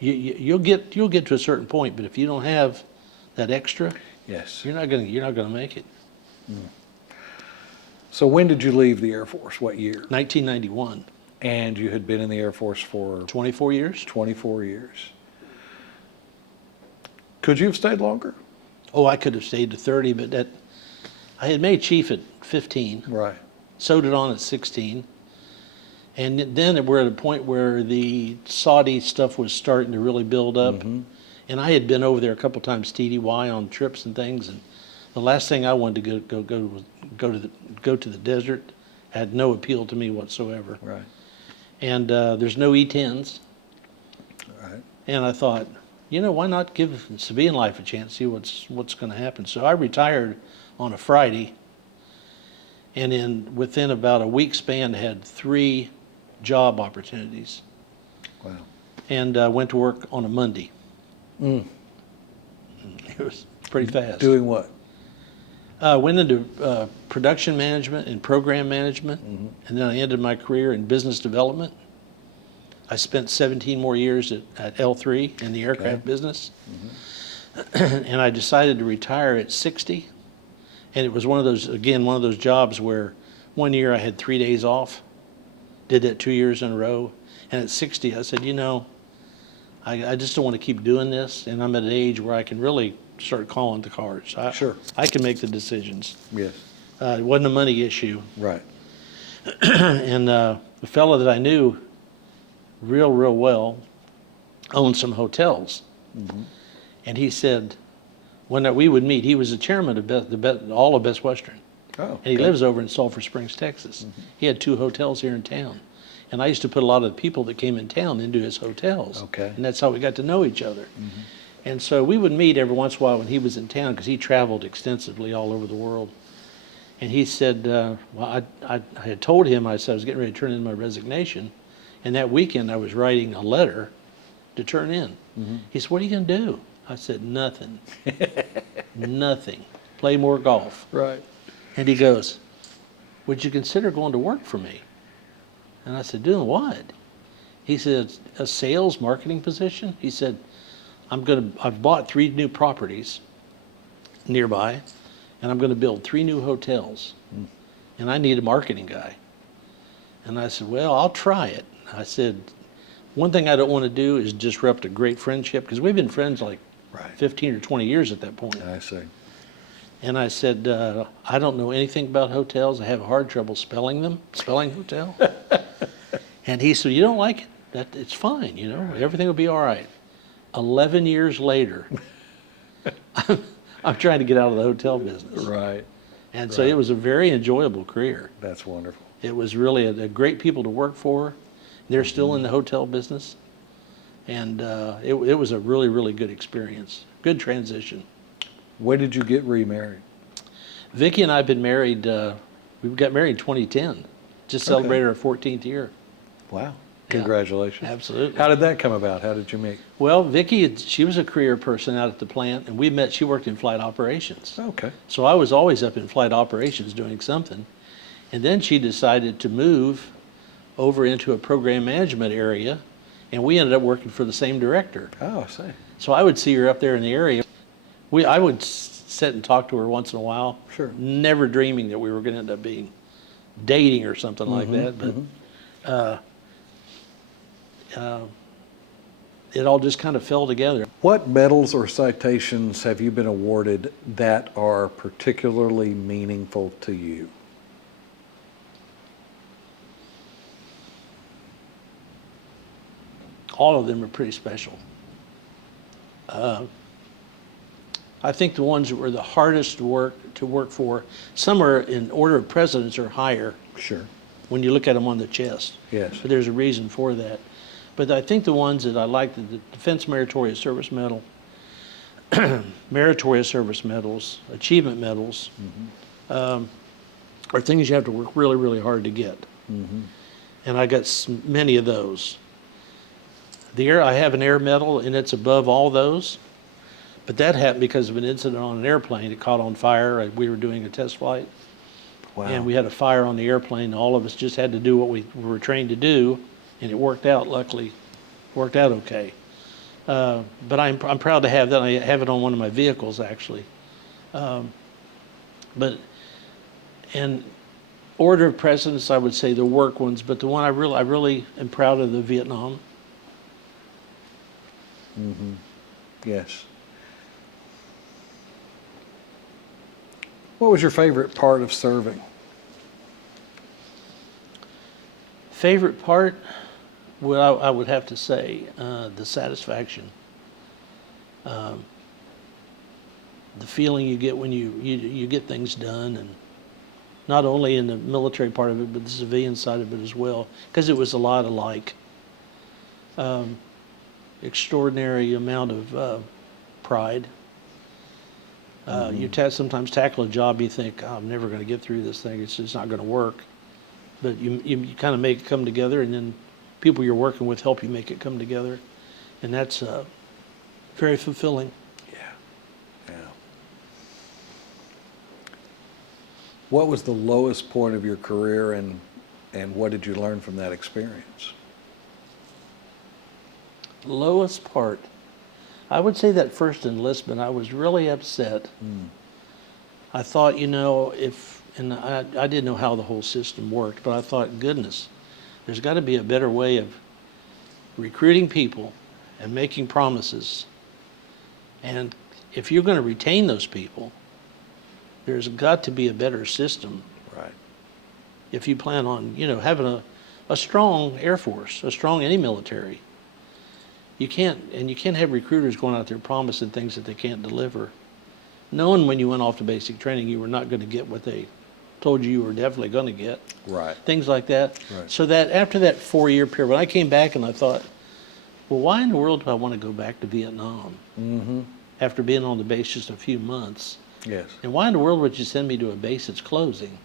You'll get to a certain point, but if you don't have that extra, Yes. you're not gonna make it. So when did you leave the Air Force? What year? 1991, And you had been in the Air Force for 24 years. 24 years. Could you have stayed longer? Oh, I could have stayed to 30, but I had made chief at 15, Right. sewed it on at 16. And then we're at a point where the Saudi stuff was starting to really build up. And I had been over there a couple times TDY on trips and things. And the last thing I wanted to go to the desert had no appeal to me whatsoever. Right. And there's no E-10s. Right. And I thought, why not give civilian life a chance, see what's going to happen. So I retired on a Friday, and within about a week span had 3 job opportunities, Wow. and went to work on a Monday. It was pretty fast. Doing what? Went into production management and program management, and then I ended my career in business development. I spent 17 more years at L3 in the aircraft business, and I decided to retire at 60. And it was one of those jobs where one year I had 3 days off, did that 2 years in a row, and at 60 I said, I just don't want to keep doing this, and I'm at an age where I can really start calling the cards. Sure. I can make the decisions. Yes. It wasn't a money issue. Right. And the fellow that I knew real well owned some hotels. And he said, when we would meet, he was the chairman of all of Best Western. Oh, And he okay. lives over in Sulphur Springs, Texas. He had 2 hotels here in town. And I used to put a lot of the people that came in town into his hotels. Okay. And that's how we got to know each other. And so we would meet every once in a while when he was in town, because he traveled extensively all over the world. And he said, well, I had told him, I said I was getting ready to turn in my resignation. And that weekend I was writing a letter to turn in. He said, what are you going to do? I said, nothing. Nothing. Play more golf. Right. And he goes, would you consider going to work for me? And I said, doing what? He said, a sales marketing position? He said, I've bought 3 new properties nearby, and I'm going to build 3 new hotels. And I need a marketing guy. And I said, well, I'll try it. I said, one thing I don't want to do is disrupt a great friendship, because we've been friends like 15 or 20 years at that point. I see. And I said, I don't know anything about hotels. I have hard trouble spelling hotel. And he said, you don't like it? It's fine, everything will be all right. 11 years later, I'm trying to get out of the hotel business. Right. And so it was a very enjoyable career. That's wonderful. It was really a great people to work for. They're still in the hotel business. And it was a really, really good experience. Good transition. When did you get remarried? Vicki and I have been married, we got married in 2010. Just celebrated our 14th year. Wow. Congratulations. Absolutely. How did that come about? How did you meet? Well, Vicki, she was a career person out at the plant, and we met, she worked in flight operations. Okay. So I was always up in flight operations doing something. And then she decided to move over into a program management area, and we ended up working for the same director. Oh, I see. So I would see her up there in the area. I would sit and talk to her once in a while. Sure. Never dreaming that we were going to end up being dating or something like that. But it all just kind of fell together. What medals or citations have you been awarded that are particularly meaningful to you? All of them are pretty special. I think the ones that were the hardest to work for, some are in order of precedence or higher Sure. when you look at them on the chest. Yes. But there's a reason for that. But I think the ones that I like, the Defense Meritorious Service Medal, Meritorious Service Medals, Achievement Medals, are things you have to work really, really hard to get. And I got many of those. I have an Air Medal, and it's above all those. But that happened because of an incident on an airplane. It caught on fire. We were doing a test flight. Wow. And we had a fire on the airplane. All of us just had to do what we were trained to do, and it worked out, luckily. Worked out okay. But I'm proud to have that. I have it on one of my vehicles, actually. But in order of precedence, I would say the work ones, but the one I really am proud of, the Vietnam. Yes. What was your favorite part of serving? Favorite part? Well, I would have to say the satisfaction. The feeling you get when you get things done, and not only in the military part of it, but the civilian side of it as well, because it was a lot alike. Extraordinary amount of pride. You sometimes tackle a job, you think, oh, I'm never going to get through this thing, it's just not going to work. But you kind of make it come together, and then people you're working with help you make it come together. And that's very fulfilling. Yeah. What was the lowest point of your career, and what did you learn from that experience? Lowest part, I would say that first enlistment, I was really upset. I thought, I didn't know how the whole system worked, but I thought, goodness, there's got to be a better way of recruiting people and making promises. And if you're going to retain those people, there's got to be a better system. Right. if you plan on, having a strong Air Force, a strong any military. You can't have recruiters going out there promising things that they can't deliver. Knowing when you went off to basic training, you were not going to get what they told you were definitely going to get. Right. Things like that. Right. So that after that 4-year period, when I came back and I thought, well, why in the world do I want to go back to Vietnam after being on the base just a few months? Yes. And why in the world would you send me to a base that's closing?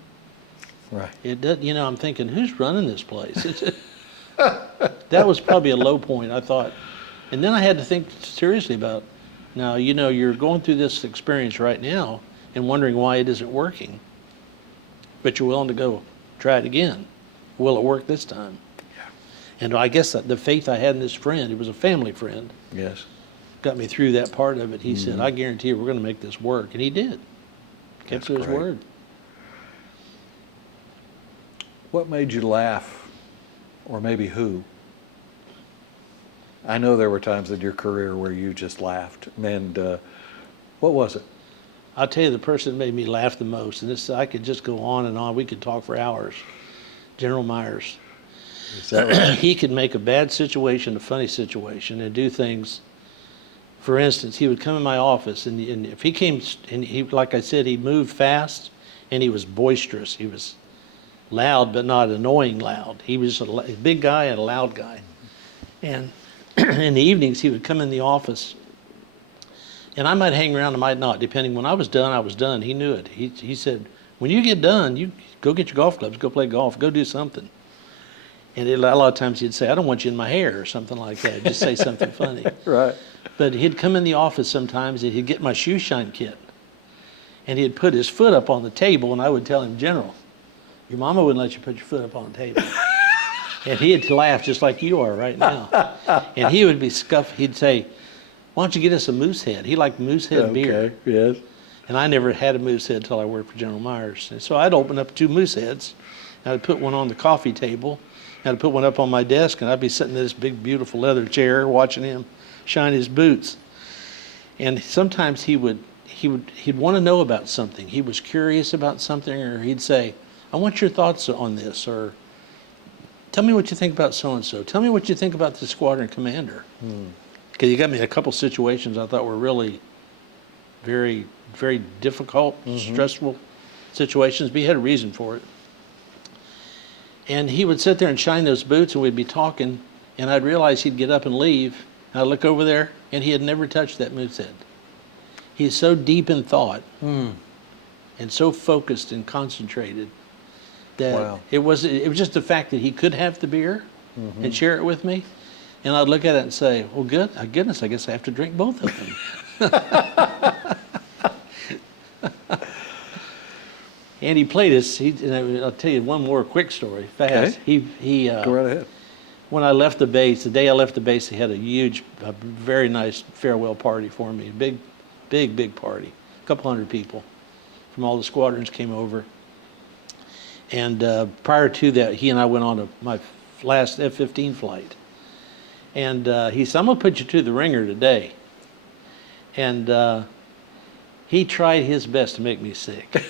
Right. It does, I'm thinking, who's running this place? That was probably a low point, I thought. And then I had to think seriously about, now, you're going through this experience right now and wondering why it isn't working, but you're willing to go try it again. Will it work this time? Yeah. And I guess the faith I had in this friend, it was a family friend, Yes. got me through that part of it. He said, I guarantee you we're going to make this work. And he did. Kept That's to his great. word. What made you laugh, or maybe who? I know there were times in your career where you just laughed. And what was it? I'll tell you the person that made me laugh the most, and this I could just go on and on. We could talk for hours. General Myers. Is that right? He could make a bad situation a funny situation and do things. For instance, he would come in my office, and if he came, and he, like I said, he moved fast, and he was boisterous. He was loud, but not annoying loud. He was a big guy and a loud guy. And in the evenings, he would come in the office, and I might hang around, I might not, depending. When I was done, I was done. He knew it. He said, when you get done, you go get your golf clubs, go play golf, go do something. And a lot of times he'd say, I don't want you in my hair, or something like that. Just say something funny. Right. But he'd come in the office sometimes, and he'd get my shoe shine kit. And he'd put his foot up on the table, and I would tell him, General, your mama wouldn't let you put your foot up on the table. And he'd laugh just like you are right now. And he would be scuffed. He'd say, why don't you get us a Moosehead? He liked Moosehead beer. Yes. And I never had a Moosehead until I worked for General Myers. And so I'd open up 2 Mooseheads, and I'd put one on the coffee table, and I'd put one up on my desk, and I'd be sitting in this big, beautiful leather chair watching him shine his boots. And sometimes he'd want to know about something. He was curious about something, or he'd say, I want your thoughts on this, or tell me what you think about so-and-so. Tell me what you think about the squadron commander. Because he got me in a couple situations I thought were really very, very difficult, stressful situations, but he had a reason for it. And he would sit there and shine those boots, and we'd be talking, and I'd realize he'd get up and leave, and I'd look over there, and he had never touched that Moosehead. He's so deep in thought and so focused and concentrated that Wow. it was just the fact that he could have the beer and share it with me, and I'd look at it and say, well, goodness, I guess I have to drink both of them. And he played us. And I'll tell you one more quick story, fast. Okay. He Go right ahead. when I left the base, the day I left the base, he had a very nice farewell party for me. Big party. A couple hundred people from all the squadrons came over. And prior to that, he and I went on to my last F-15 flight. And he said, I'm going to put you to the ringer today. And he tried his best to make me sick.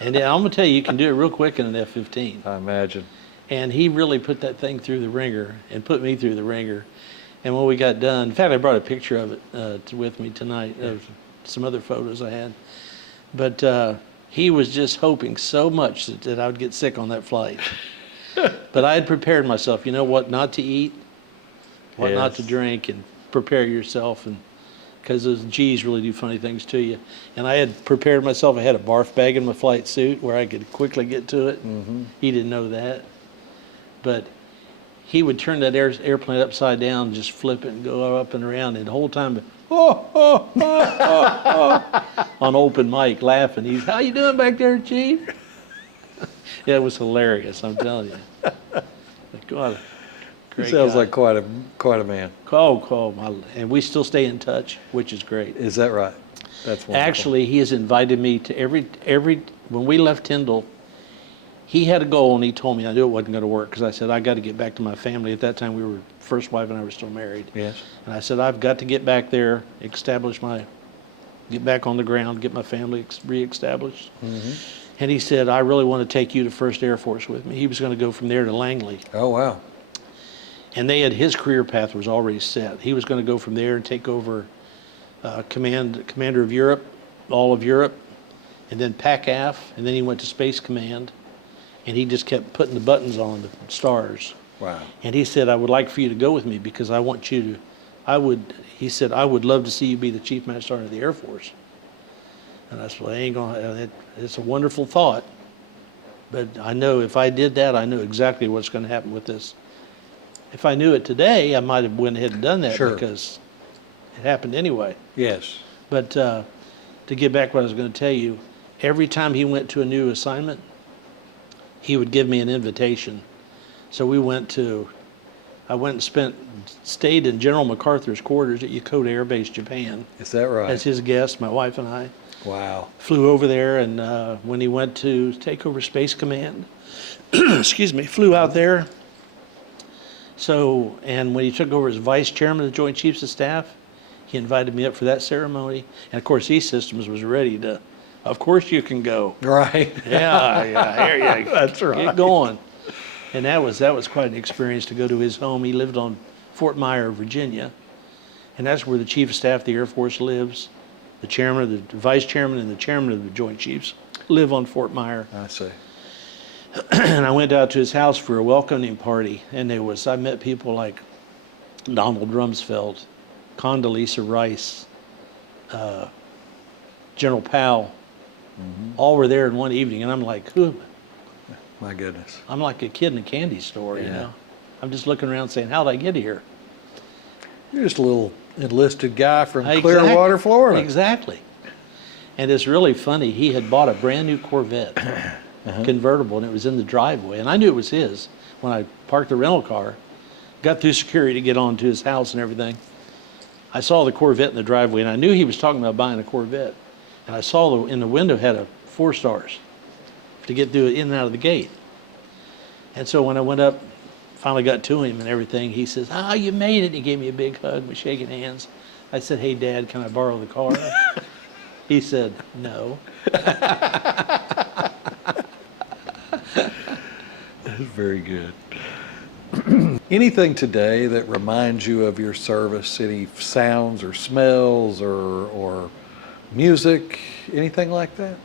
And I'm going to tell you, you can do it real quick in an F-15. I imagine. And he really put that thing through the ringer and put me through the ringer. And when we got done, in fact, I brought a picture of it with me tonight of some other photos I had. But he was just hoping so much that I would get sick on that flight. But I had prepared myself, you know what not to eat, what not to Yes. drink, and prepare yourself. And because those G's really do funny things to you. And I had prepared myself. I had a barf bag in my flight suit where I could quickly get to it. He didn't know that. But he would turn that airplane upside down and just flip it and go up and around. And the whole time, on open mic, laughing. He's, how you doing back there, Chief? Yeah, it was hilarious, I'm telling you. Like, God, great Sounds guy. like quite a man. And we still stay in touch, which is great. Is that right? That's wonderful. Actually, he has invited me to every when we left Tyndall, he had a goal and he told me I knew it wasn't going to work because I said, I got to get back to my family. At that time, we were, first wife and I were still married. Yes. And I said, I've got to get back there, get back on the ground, get my family reestablished. And he said, I really want to take you to 1st Air Force with me. He was going to go from there to Langley. Oh, wow. And they had, his career path was already set. He was going to go from there and take over commander of Europe, all of Europe, and then PACAF, and then he went to Space Command, and he just kept putting the buttons on the stars. Wow. And he said, I would like for you to go with me because I want you to, he said, I would love to see you be the Chief Master Sergeant of the Air Force. And I said, well, I ain't gonna, it's a wonderful thought, but I know if I did that, I know exactly what's going to happen with this. If I knew it today, I might have went ahead and done that Sure. because it happened anyway. Yes. But to get back what I was going to tell you, every time he went to a new assignment, he would give me an invitation. So I went and stayed in General MacArthur's quarters at Yokota Air Base, Japan. Is that right? As his guest, my wife and I. Wow. Flew over there, and when he went to take over Space Command, excuse me, flew out there. So, and when he took over as Vice Chairman of the Joint Chiefs of Staff, he invited me up for that ceremony. And of course, E-Systems was ready to, of course you can go. Right. Yeah, here you That's right. get going. And that was quite an experience to go to his home. He lived on Fort Myer, Virginia, and that's where the Chief of Staff of the Air Force lives. The chairman, the vice chairman, and the chairman of the Joint Chiefs live on Fort Myer. I see. And I went out to his house for a welcoming party, and I met people like Donald Rumsfeld, Condoleezza Rice, General Powell. All were there in one evening, and I'm like, who? My goodness. I'm like a kid in a candy store, you Yeah. know. I'm just looking around saying, how'd I get here? You're just a little enlisted guy from Exactly. Clearwater, Florida. Exactly. And it's really funny. He had bought a brand new Corvette, convertible, and it was in the driveway. And I knew it was his when I parked the rental car, got through security to get on to his house and everything. I saw the Corvette in the driveway, and I knew he was talking about buying a Corvette. And I saw in the window had a 4 stars to get through in and out of the gate. And so when I went up, finally got to him and everything, he says, "Oh, you made it." He gave me a big hug, we're shaking hands. I said, "Hey, Dad, can I borrow the car?" He said, "No." That's very good. Anything today that reminds you of your service? Any sounds or smells or music? Anything like that?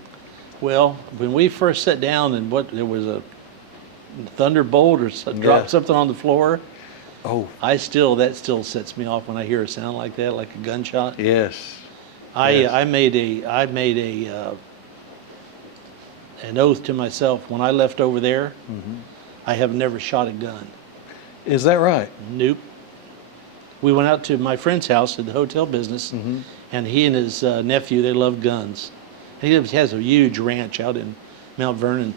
Well, when we first sat down and there was a thunderbolt or dropped something on the floor, Oh, that still sets me off when I hear a sound like that, like a gunshot. yes. I made an oath to myself when I left over there. I have never shot a gun. Is that right? Nope. We went out to my friend's house in the hotel business, and he and his nephew, they love guns. He has a huge ranch out in Mount Vernon,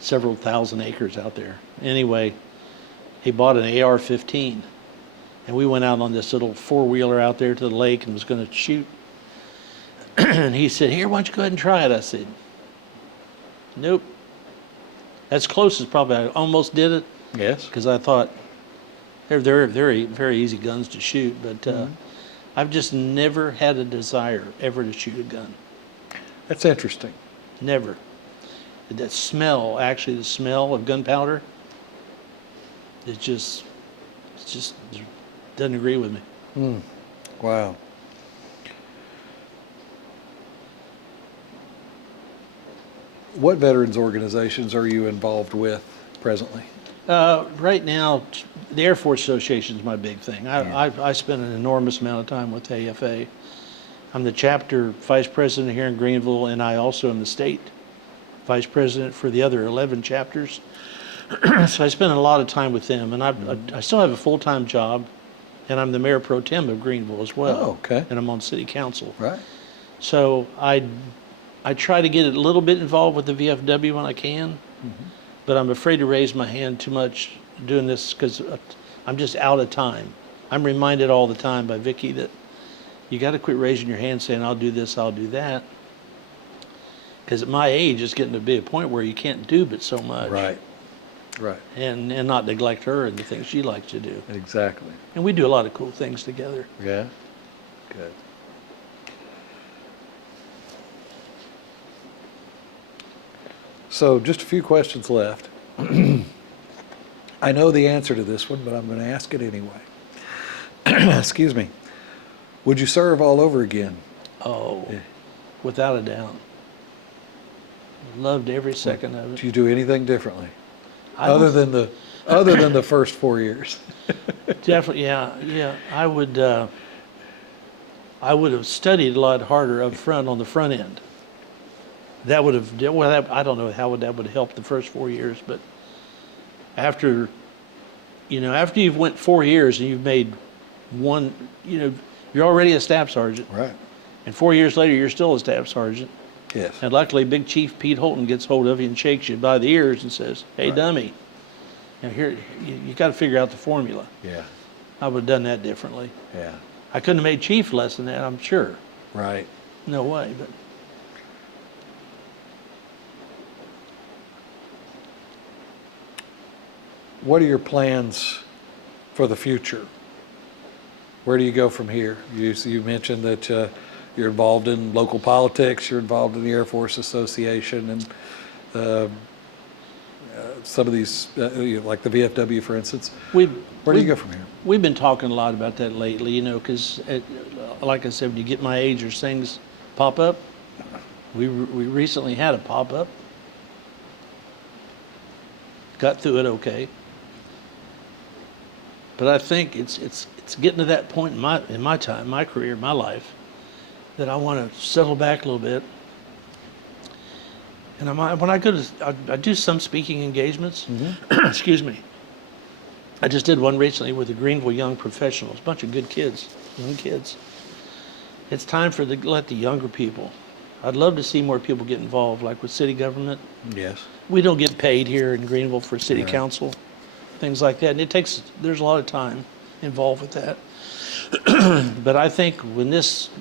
several thousand acres out there. Anyway, he bought an AR-15, and we went out on this little 4-wheeler out there to the lake and was going to shoot. And he said, "Here, why don't you go ahead and try it?" I said, "Nope." As close as probably I almost did it, Yes. because I thought they're very, very easy guns to shoot, but I've just never had a desire ever to shoot a gun. That's interesting. Never. That smell, actually the smell of gunpowder, it just doesn't agree with me. Wow. What veterans organizations are you involved with presently? Right now, the Air Force Association is my big thing. I spend an enormous amount of time with AFA. I'm the chapter vice president here in Greenville, and I also am the state vice president for the other 11 chapters. So I spend a lot of time with them, and I still have a full-time job, and I'm the mayor pro tem of Greenville as well. Oh, okay. And I'm on city council. Right. So I try to get a little bit involved with the VFW when I can, but I'm afraid to raise my hand too much doing this because I'm just out of time. I'm reminded all the time by Vicki that you got to quit raising your hand saying, "I'll do this, I'll do that." Because at my age, it's getting to be a point where you can't do but so much. Right. Right. And not neglect her and the things she likes to do. Exactly. And we do a lot of cool things together. Yeah. Good. So just a few questions left. I know the answer to this one, but I'm going to ask it anyway. Excuse me. Would you serve all over again? Oh, without a doubt. Loved every second of it. Do you do anything differently I other don't- than the first 4 years? Definitely, yeah. I would have studied a lot harder up front on the front end. That would have, well, I don't know how that would help the first 4 years, but after you've went 4 years and you've made one, you're already a staff sergeant, Right. and 4 years later you're still a staff sergeant. Yes. And luckily, Big Chief Pete Holton gets hold of you and shakes you by the ears and says, "Hey, Right. dummy, here you got to figure out the formula." Yeah. I would have done that differently. Yeah. I couldn't have made chief less than that, I'm sure. Right. No way, but What are your plans for the future? Where do you go from here? You mentioned that you're involved in local politics, you're involved in the Air Force Association, and some of these, like the VFW, for instance. Where do you go from here? We've been talking a lot about that lately, because like I said, when you get my age, there's things pop up. We recently had a pop up. Got through it okay. But I think it's getting to that point in my time, my career, my life, that I want to settle back a little bit. And when I go to, I do some speaking engagements. Mm-hmm. Excuse me. I just did one recently with the Greenville Young Professionals, a bunch of good kids, young kids. It's time for let the younger people. I'd love to see more people get involved, like with city government. Yes. We don't get paid here in Greenville for city Right. council, things like that. And there's a lot of time involved with that. But I think when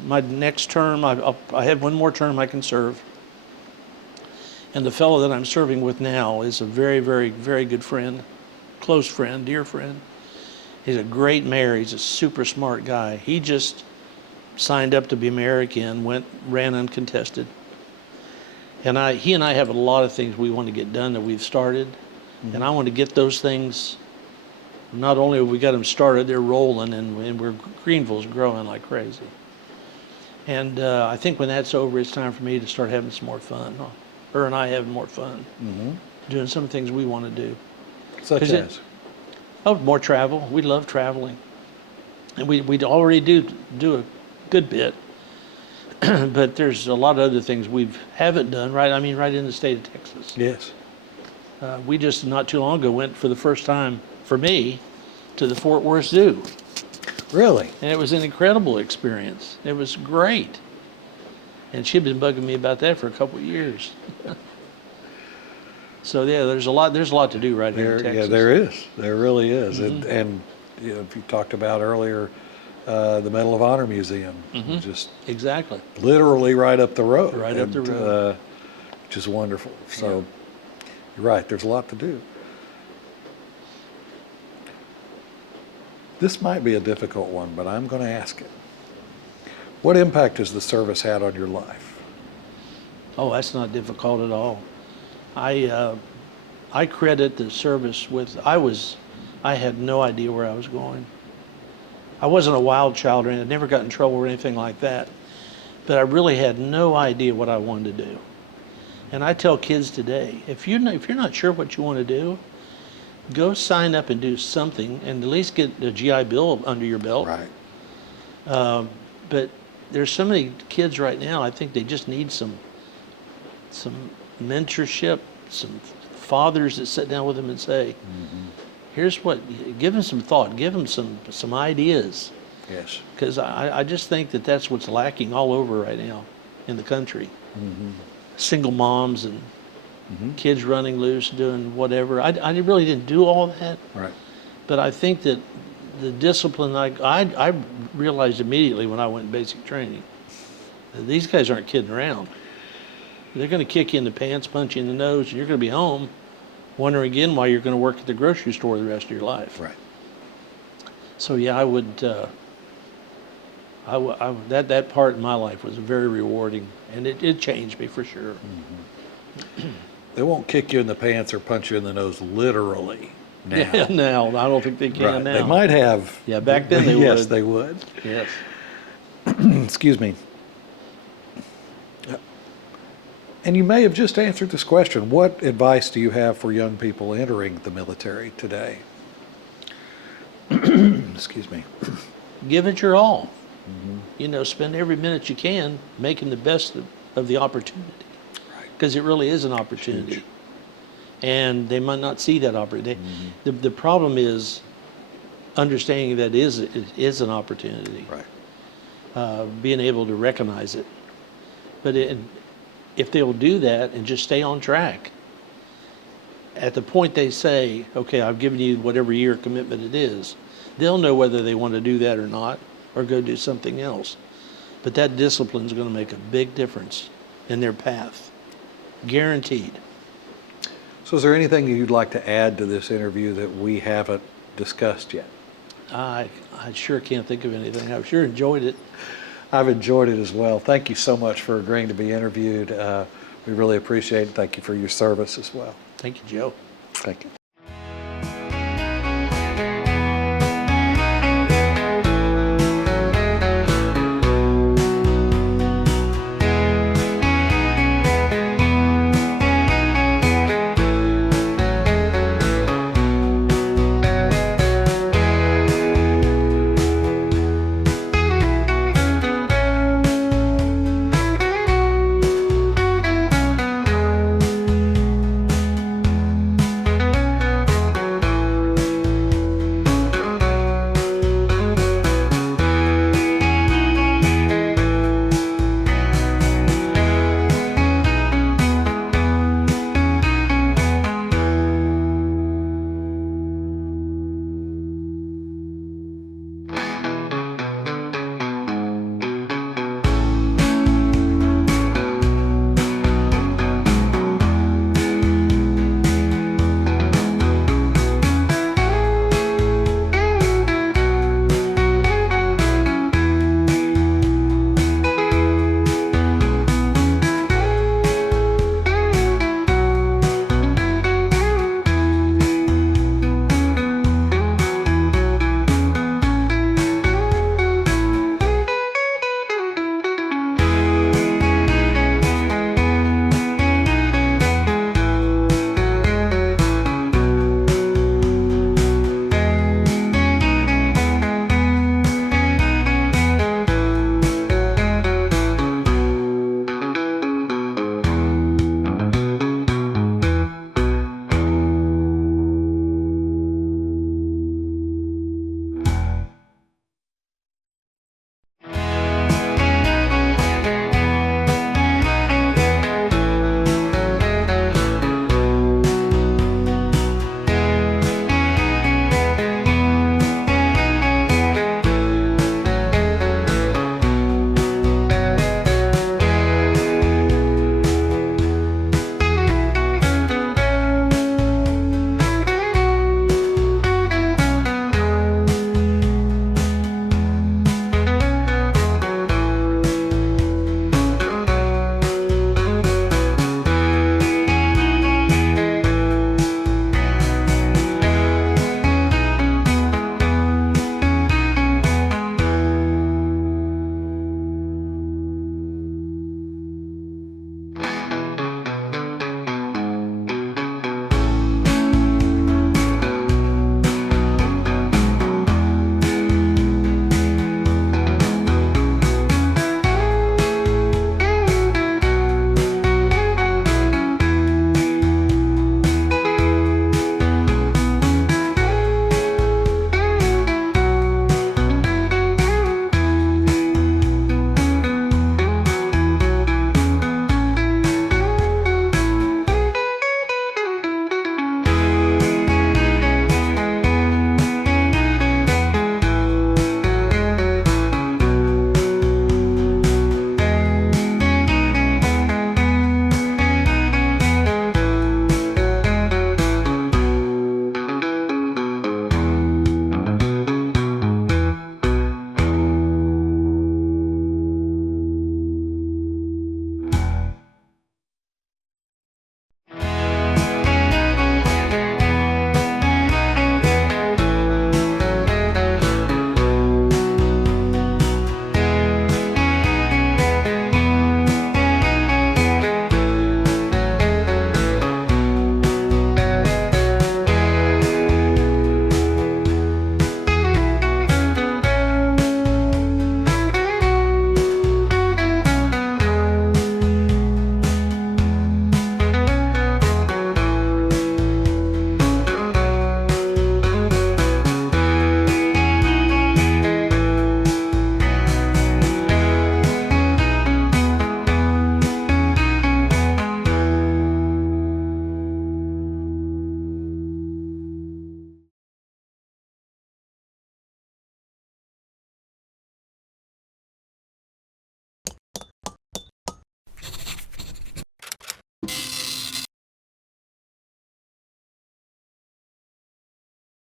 my next term, I have one more term I can serve. And the fellow that I'm serving with now is a very, very, very good friend, close friend, dear friend. He's a great mayor. He's a super smart guy. He just signed up to be mayor again, ran uncontested. And he and I have a lot of things we want to get done that we've started. Mm-hmm. And I want to get those things. Not only have we got them started, they're rolling, and Greenville's growing like crazy. And I think when that's over, it's time for me to start having some more fun. Her and I having more fun, doing some things we want to do. Such as? More travel. We love traveling. And we already do a good bit. But there's a lot of other things we haven't done, right? I mean, right in the state of Texas. Yes. We just, not too long ago, went for the first time, for me, to the Fort Worth Zoo. Really? And it was an incredible experience. It was great. And she'd been bugging me about that for a couple of years. So yeah, there's a lot to do right here in Texas. Yeah, there is. There really is. Mm-hmm. And if you talked about earlier, the Medal of Honor Museum, just Exactly. literally right up the road. Right up the road. Which is wonderful. So you're right, there's a lot to do. This might be a difficult one, but I'm going to ask it. What impact has the service had on your life? Oh, that's not difficult at all. I credit the service with, I had no idea where I was going. I wasn't a wild child or anything. I never got in trouble or anything like that. But I really had no idea what I wanted to do. And I tell kids today, if you're not sure what you want to do, go sign up and do something and at least get a GI Bill under your belt. Right. But there's so many kids right now, I think they just need some mentorship, some fathers that sit down with them and say, here's give them some thought, give them some ideas. Yes. Because I just think that's what's lacking all over right now in the country. Single moms and kids running loose, doing whatever. I really didn't do all that. Right. But I think that the discipline, I realized immediately when I went in basic training, that these guys aren't kidding around. They're going to kick you in the pants, punch you in the nose, and you're going to be home wondering again why you're going to work at the grocery store the rest of your life. Right. So yeah, I would. That part in my life was very rewarding, and it changed me for sure. They won't kick you in the pants or punch you in the nose literally now. Yeah, now I don't think they can Right. now. They might have. Yeah, back then they Yes, would. they would. Yes. Excuse me. And you may have just answered this question. What advice do you have for young people entering the military today? Excuse me. Give it your all. You know, spend every minute you can making the best of the opportunity. Because it really is an opportunity. Huge. And they might not see that opportunity. The problem is understanding that it is an opportunity. Right. Being able to recognize it. But if they'll do that and just stay on track, at the point they say, okay, I've given you whatever year commitment it is, they'll know whether they want to do that or not, or go do something else. But that discipline is going to make a big difference in their path. Guaranteed. So is there anything you'd like to add to this interview that we haven't discussed yet? I sure can't think of anything. I've sure enjoyed it. I've enjoyed it as well. Thank you so much for agreeing to be interviewed. We really appreciate it. Thank you for your service as well. Thank you, Joe. Thank you.